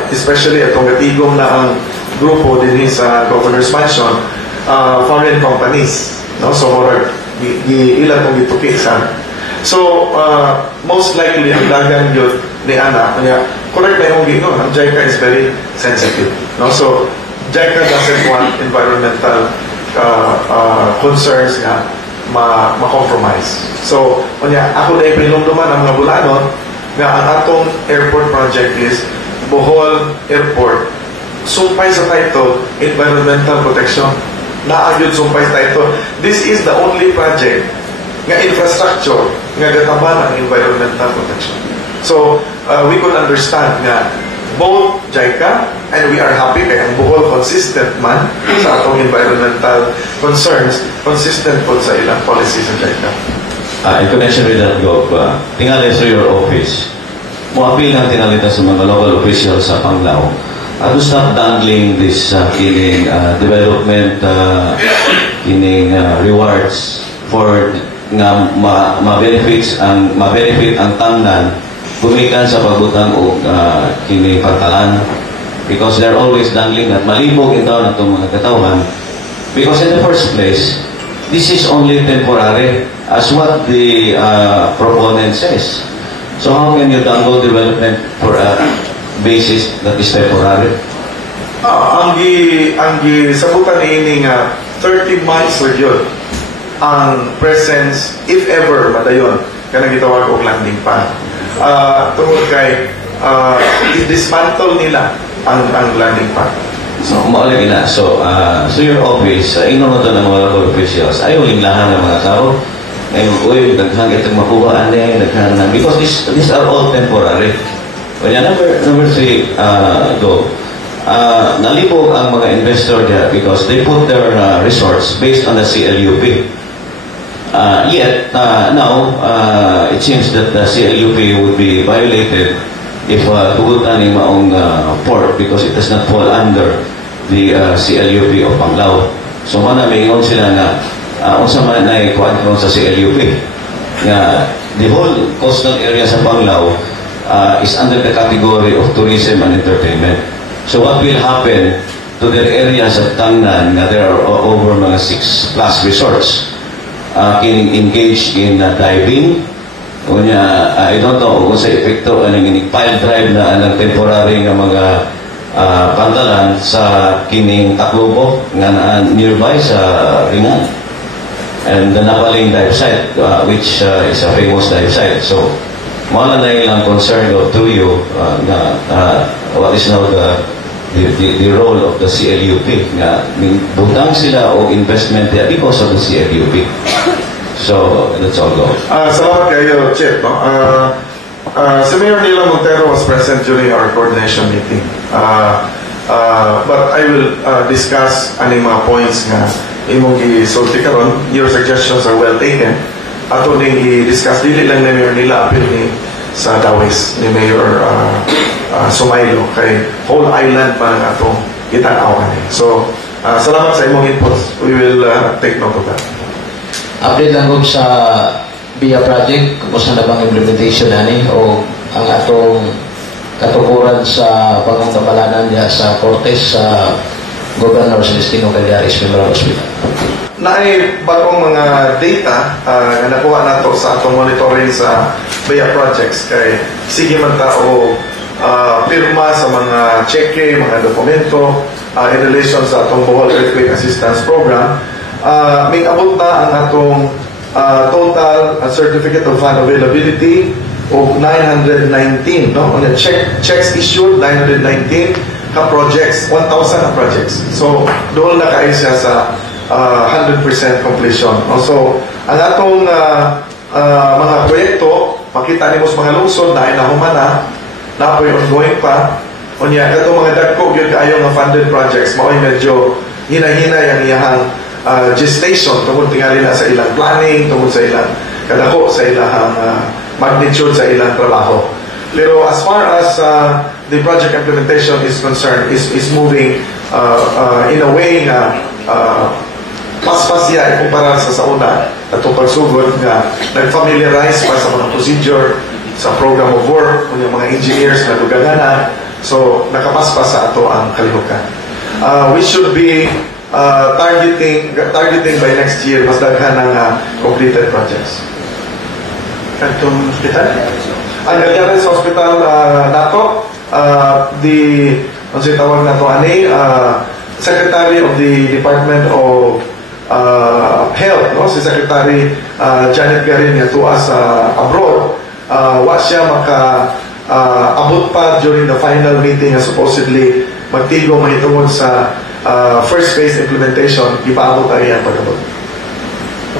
Especially itong gatigom na ang grupo din sa Governor's Mansion, foreign companies, no? So, mura, ilang kong itukisan. So, most likely, ang dagan yun ni Ana, kaya, correct na yung gingon, ang JICA is very sensitive, no? So, JICA doesn't want environmental concerns nga ma-compromise. So, kanya, ako dahil pinumduman ang mga bulanon nga ang atong airport project is Bohol Airport. Sumpay sa title, environmental protection. Naagyon sumpay sa title. This is the only project nga infrastructure nga gataban ang environmental protection. So, we could understand nga both JICA and we are happy kay ang Bohol consistent man sa atong environmental concerns, consistent po sa ilang policy sa JICA. In connection with that, Gov, tingali sa your office, mo-appeal ng tinalita sa mga local officials sa Panglao to stop dangling this development rewards for nga ma-benefit ang tangnan gumikan sa pagbutang o kini pantalan, because they're always dangling at malibog ito na itong mga katawhan, because in the first place this is only temporary as what the proponent says. So how can you dangle development for a basis that is temporary? Ang sabutan ni nga 30 months or yun ang presence, if ever madayon kanang gitawag og landing pad. Tungod kay dismantle nila ang landing pad. So, maulit na. So, your office, inon ito ng mga local officials, ayaw linglahan ng mga tao. Ngayon, uy, naghang itong makuhaan na, because these are all temporary. Kanya, number 3, go. Nalipog ang mga investor there because they put their resorts based on the CLUP. Yet, now, it seems that the CLUP would be violated if tugutan ni maong port because it does not fall under the CLUP of Panglao. So, mana may ingon sila na unsa man na ikuan ko sa CLUP nga the whole coastal area sa Panglao is under the category of tourism and entertainment. So, what will happen to their areas of Tangnan na there are over mga 6+ resorts engaged in diving. I don't know kung sa epekto anong pile drive na anong temporary nga mga pantalan sa kining Tacloban nga nearby sa Ringan. And the Napaling dive site, which is a famous dive site. So, mala na ilang concern to you what is now the role of the CLUP nga butang sila o investment there because of the CLUP. So that's all go. Salamat kayo, Chip. Si Mayor Nila Montero was present during our coordination meeting. But I will discuss aning mga points nga imong gisulti karon. Your suggestions are well taken. Ato ning i-discuss dili lang ni Mayor Nila apil ni sa Dawes ni Mayor Sumaylo kay whole island pa ng atong itanawan. So, salamat sa imong inputs. We will take note of that. Update lang ko sa BIA project, kumusta na bang implementation nani o ang atong katukuran sa pangungkabalanan diya sa Cortes sa Governor Celestino Callares Memorial Hospital. Naay bagong mga data na nakuha nato sa atong monitoring sa BIA projects kay sige man ta o pirma sa mga cheque, mga dokumento in relation sa atong Bohol Earthquake Assistance Program. May abot na ang atong total certificate of fund availability of 919, no? Checks issued 919 ka projects, 1,000 na projects. So doon na kayo siya sa 100% completion. So ang atong mga proyekto, makita ni mo sa mga lungsod na inahumana na po yung ongoing pa. Unya katong mga dagko gyud kaayo nga funded projects mao medyo hina-hina yang iyang gestation tungod tingali na sa ilang planning, tungod sa ilang kadako sa ilang magnitude sa ilang trabaho. Pero as far as the project implementation is concerned, is moving in a way na pas-pas yan kumpara sa sauna at pagsugod na nag-familiarize pa sa mga procedure, sa program of work, yung mga engineers na luganan. So, nakapaspas sa ato ang kalihukan. We should be targeting by next year mas daghan ng completed projects. Kantong hospital? Ang Callares Hospital nato, ang tawag nato Secretary of the Department of Health, no? Si Secretary Janet Garin nga tuwa sa abroad, wa siya abot pa during the final meeting na supposedly magtigo mahitungod sa first phase implementation, ipaabot tayo yan pag-abot.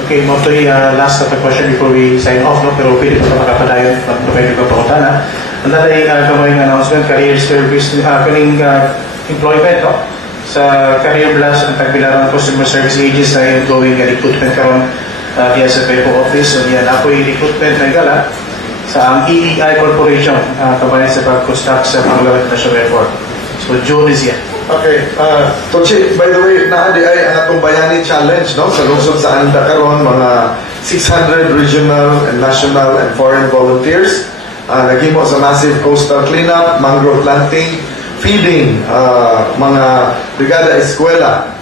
Okay, Motoy, last question before we sign off, no? Pero pwede pa makapadayon, pwede pa pakutana. ang tatay gawing announcement, career service, kaning employment, no? Sa Career Blast ang Tagbilaran Customer Service Agents na yung going recruitment karon diya sa PEPO office. So yan, ako yung recruitment na gala sa ang EEI Corporation, kabayan sa pag-construct sa Pangalawat National Airport. So June is yan. Okay, Tochi, by the way, naadi ay ang atong bayani challenge, no? Sa lungsod sa Anda karon mga 600 regional and national and foreign volunteers. Naghimo sa massive coastal cleanup, mangrove planting, feeding, mga brigada eskwela,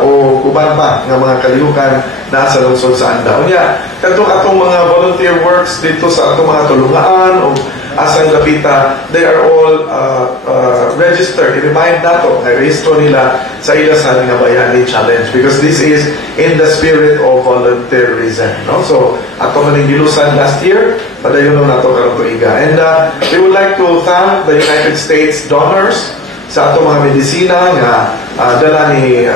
o uban pa nga mga kalihukan na sa lungsod sa Anda. Unya, atong mga volunteer works dito sa atong mga tulungaan o asang kapita, they are all registered. I-remind nato na rehistro nila sa Ilasan nga Bayani Challenge because this is in the spirit of volunteerism. No? So, ato maning gilusan last year, padayon nato karong tuiga. And we would like to thank the United States donors sa ato mga medisina nga dala ni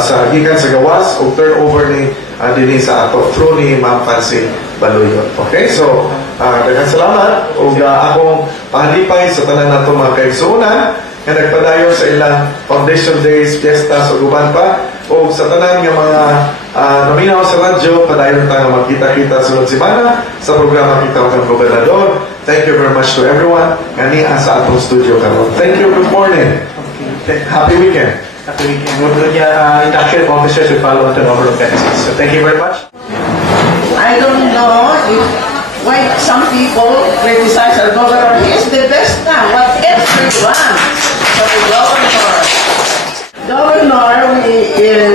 sa gikan sa gawas o turnover ni dinhi sa ato through ni Ma'am Fancy Baluyot. Okay, so daghang salamat ug akong pahalipay sa tanan nato mga kaigsuonan nga nagpadayon sa ilang Foundation Days, fiestas ug uban pa o sa tanan nga mga naminaw sa radyo, padayon ta nga magkita-kita sunod semana sa programa Kita Ang Gobernador. Thank you very much to everyone nga niya sa atong studio karon. Thank you, good morning. Happy weekend. Happy weekend. Induction officers will follow on the number of benefits. So thank you very much. I don't know why some people criticize our governor. He is the best now. What else do you want from the governor? Governor,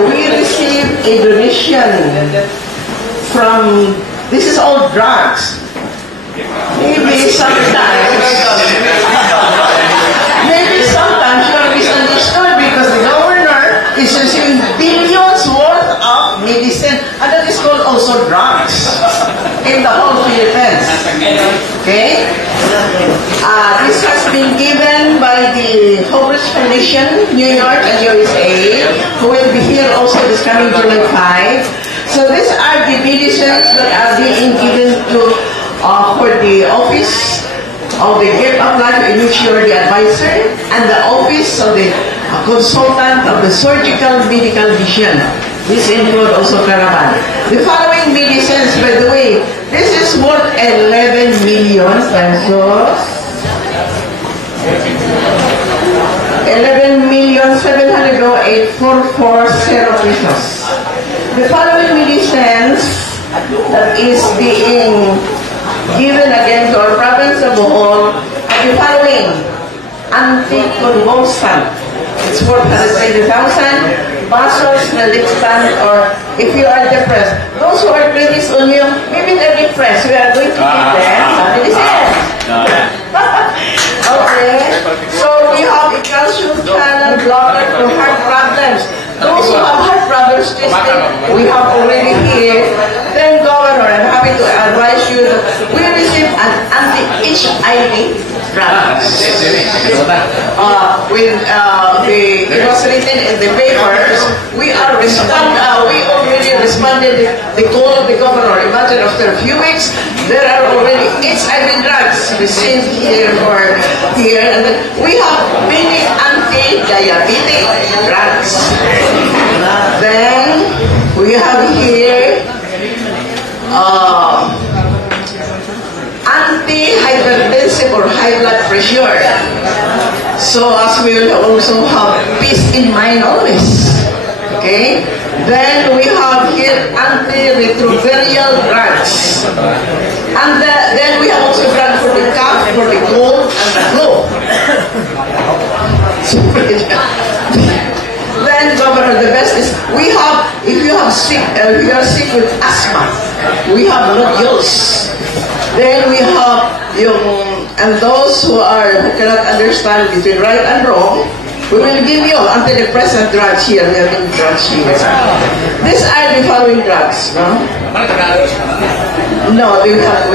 we received a donation from, this is all drugs. Maybe sometimes you are misunderstood because the governor is receiving billions worth of medicine, and that is called also drugs in the whole Philippines. Okay? This has been given by the Horace Foundation, New York and USA, who will be here also this coming July 5. So these are the medicines that are being given to for the office of the Gift of Life in which you are the advisor, and the office of the consultant of the surgical medical vision. This includes also Caravan. The following medicines, by the way, this is worth 11 million pesos. 11,708,440 pesos. The following medicines that is being given again to our province of Bohol are the following: anticonvulsant, it's 420,000. Basals, nalixtan, or if you are depressed, those who are credits on you, maybe they're depressed, we are going to give them medicine. Okay, so we have a calcium channel blocker for heart problems. Those who have heart problems, we have already here. Then, Governor, I'm happy to advise you that we receive an anti-HIV drug. It was written in the papers. We already responded the call of the governor. Imagine after a few weeks, there are already HIV drugs received here or here, and then we have many anti-diabetic drugs. Then we have here anti-hypertensive or high blood pressure. So as we will also have peace in mind always. Okay? Then we have here antiretroviral drugs. And then we have also drugs for the cough, for the cold, and the flu. Then, Governor, the best is we have, if you are sick with asthma, we have nodules. Then we have and those who cannot understand between right and wrong, we will give you antidepressant drugs here. We have drugs here. These are the following drugs, no? No, we have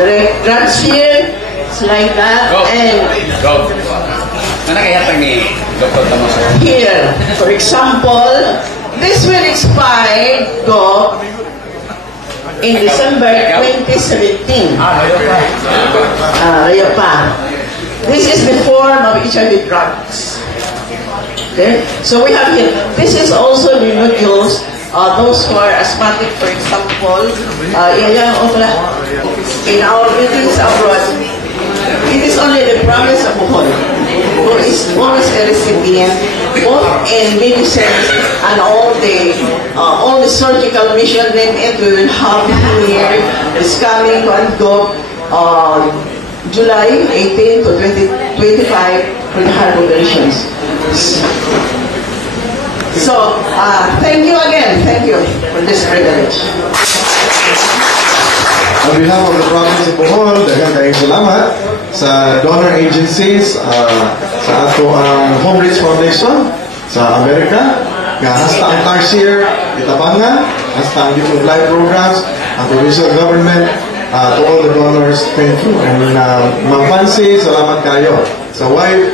the drugs here. It's like that. Here, for example, this will expire, in December 2017. Raya pa. This is the form of HIV drugs. Okay? So we have here, this is also the nodules, those who are asthmatic, for example, in our meetings abroad, it is only the province of Bohol who is always a recipient, both in medicine and all the surgical mission. Then it will have here is coming to go July 18 to 2025 for the heart operations. So, thank you again. Thank you for this privilege. On behalf of the province of Bohol, daghang kayong salamat sa donor agencies, sa ato ang Home Rich Foundation sa Amerika, nga hasta ang Tarsier, Itabangan, hasta ang different life programs, ang provincial government, to all the donors, thank you. And Ma'am Fancy, salamat kayo. Sa wife,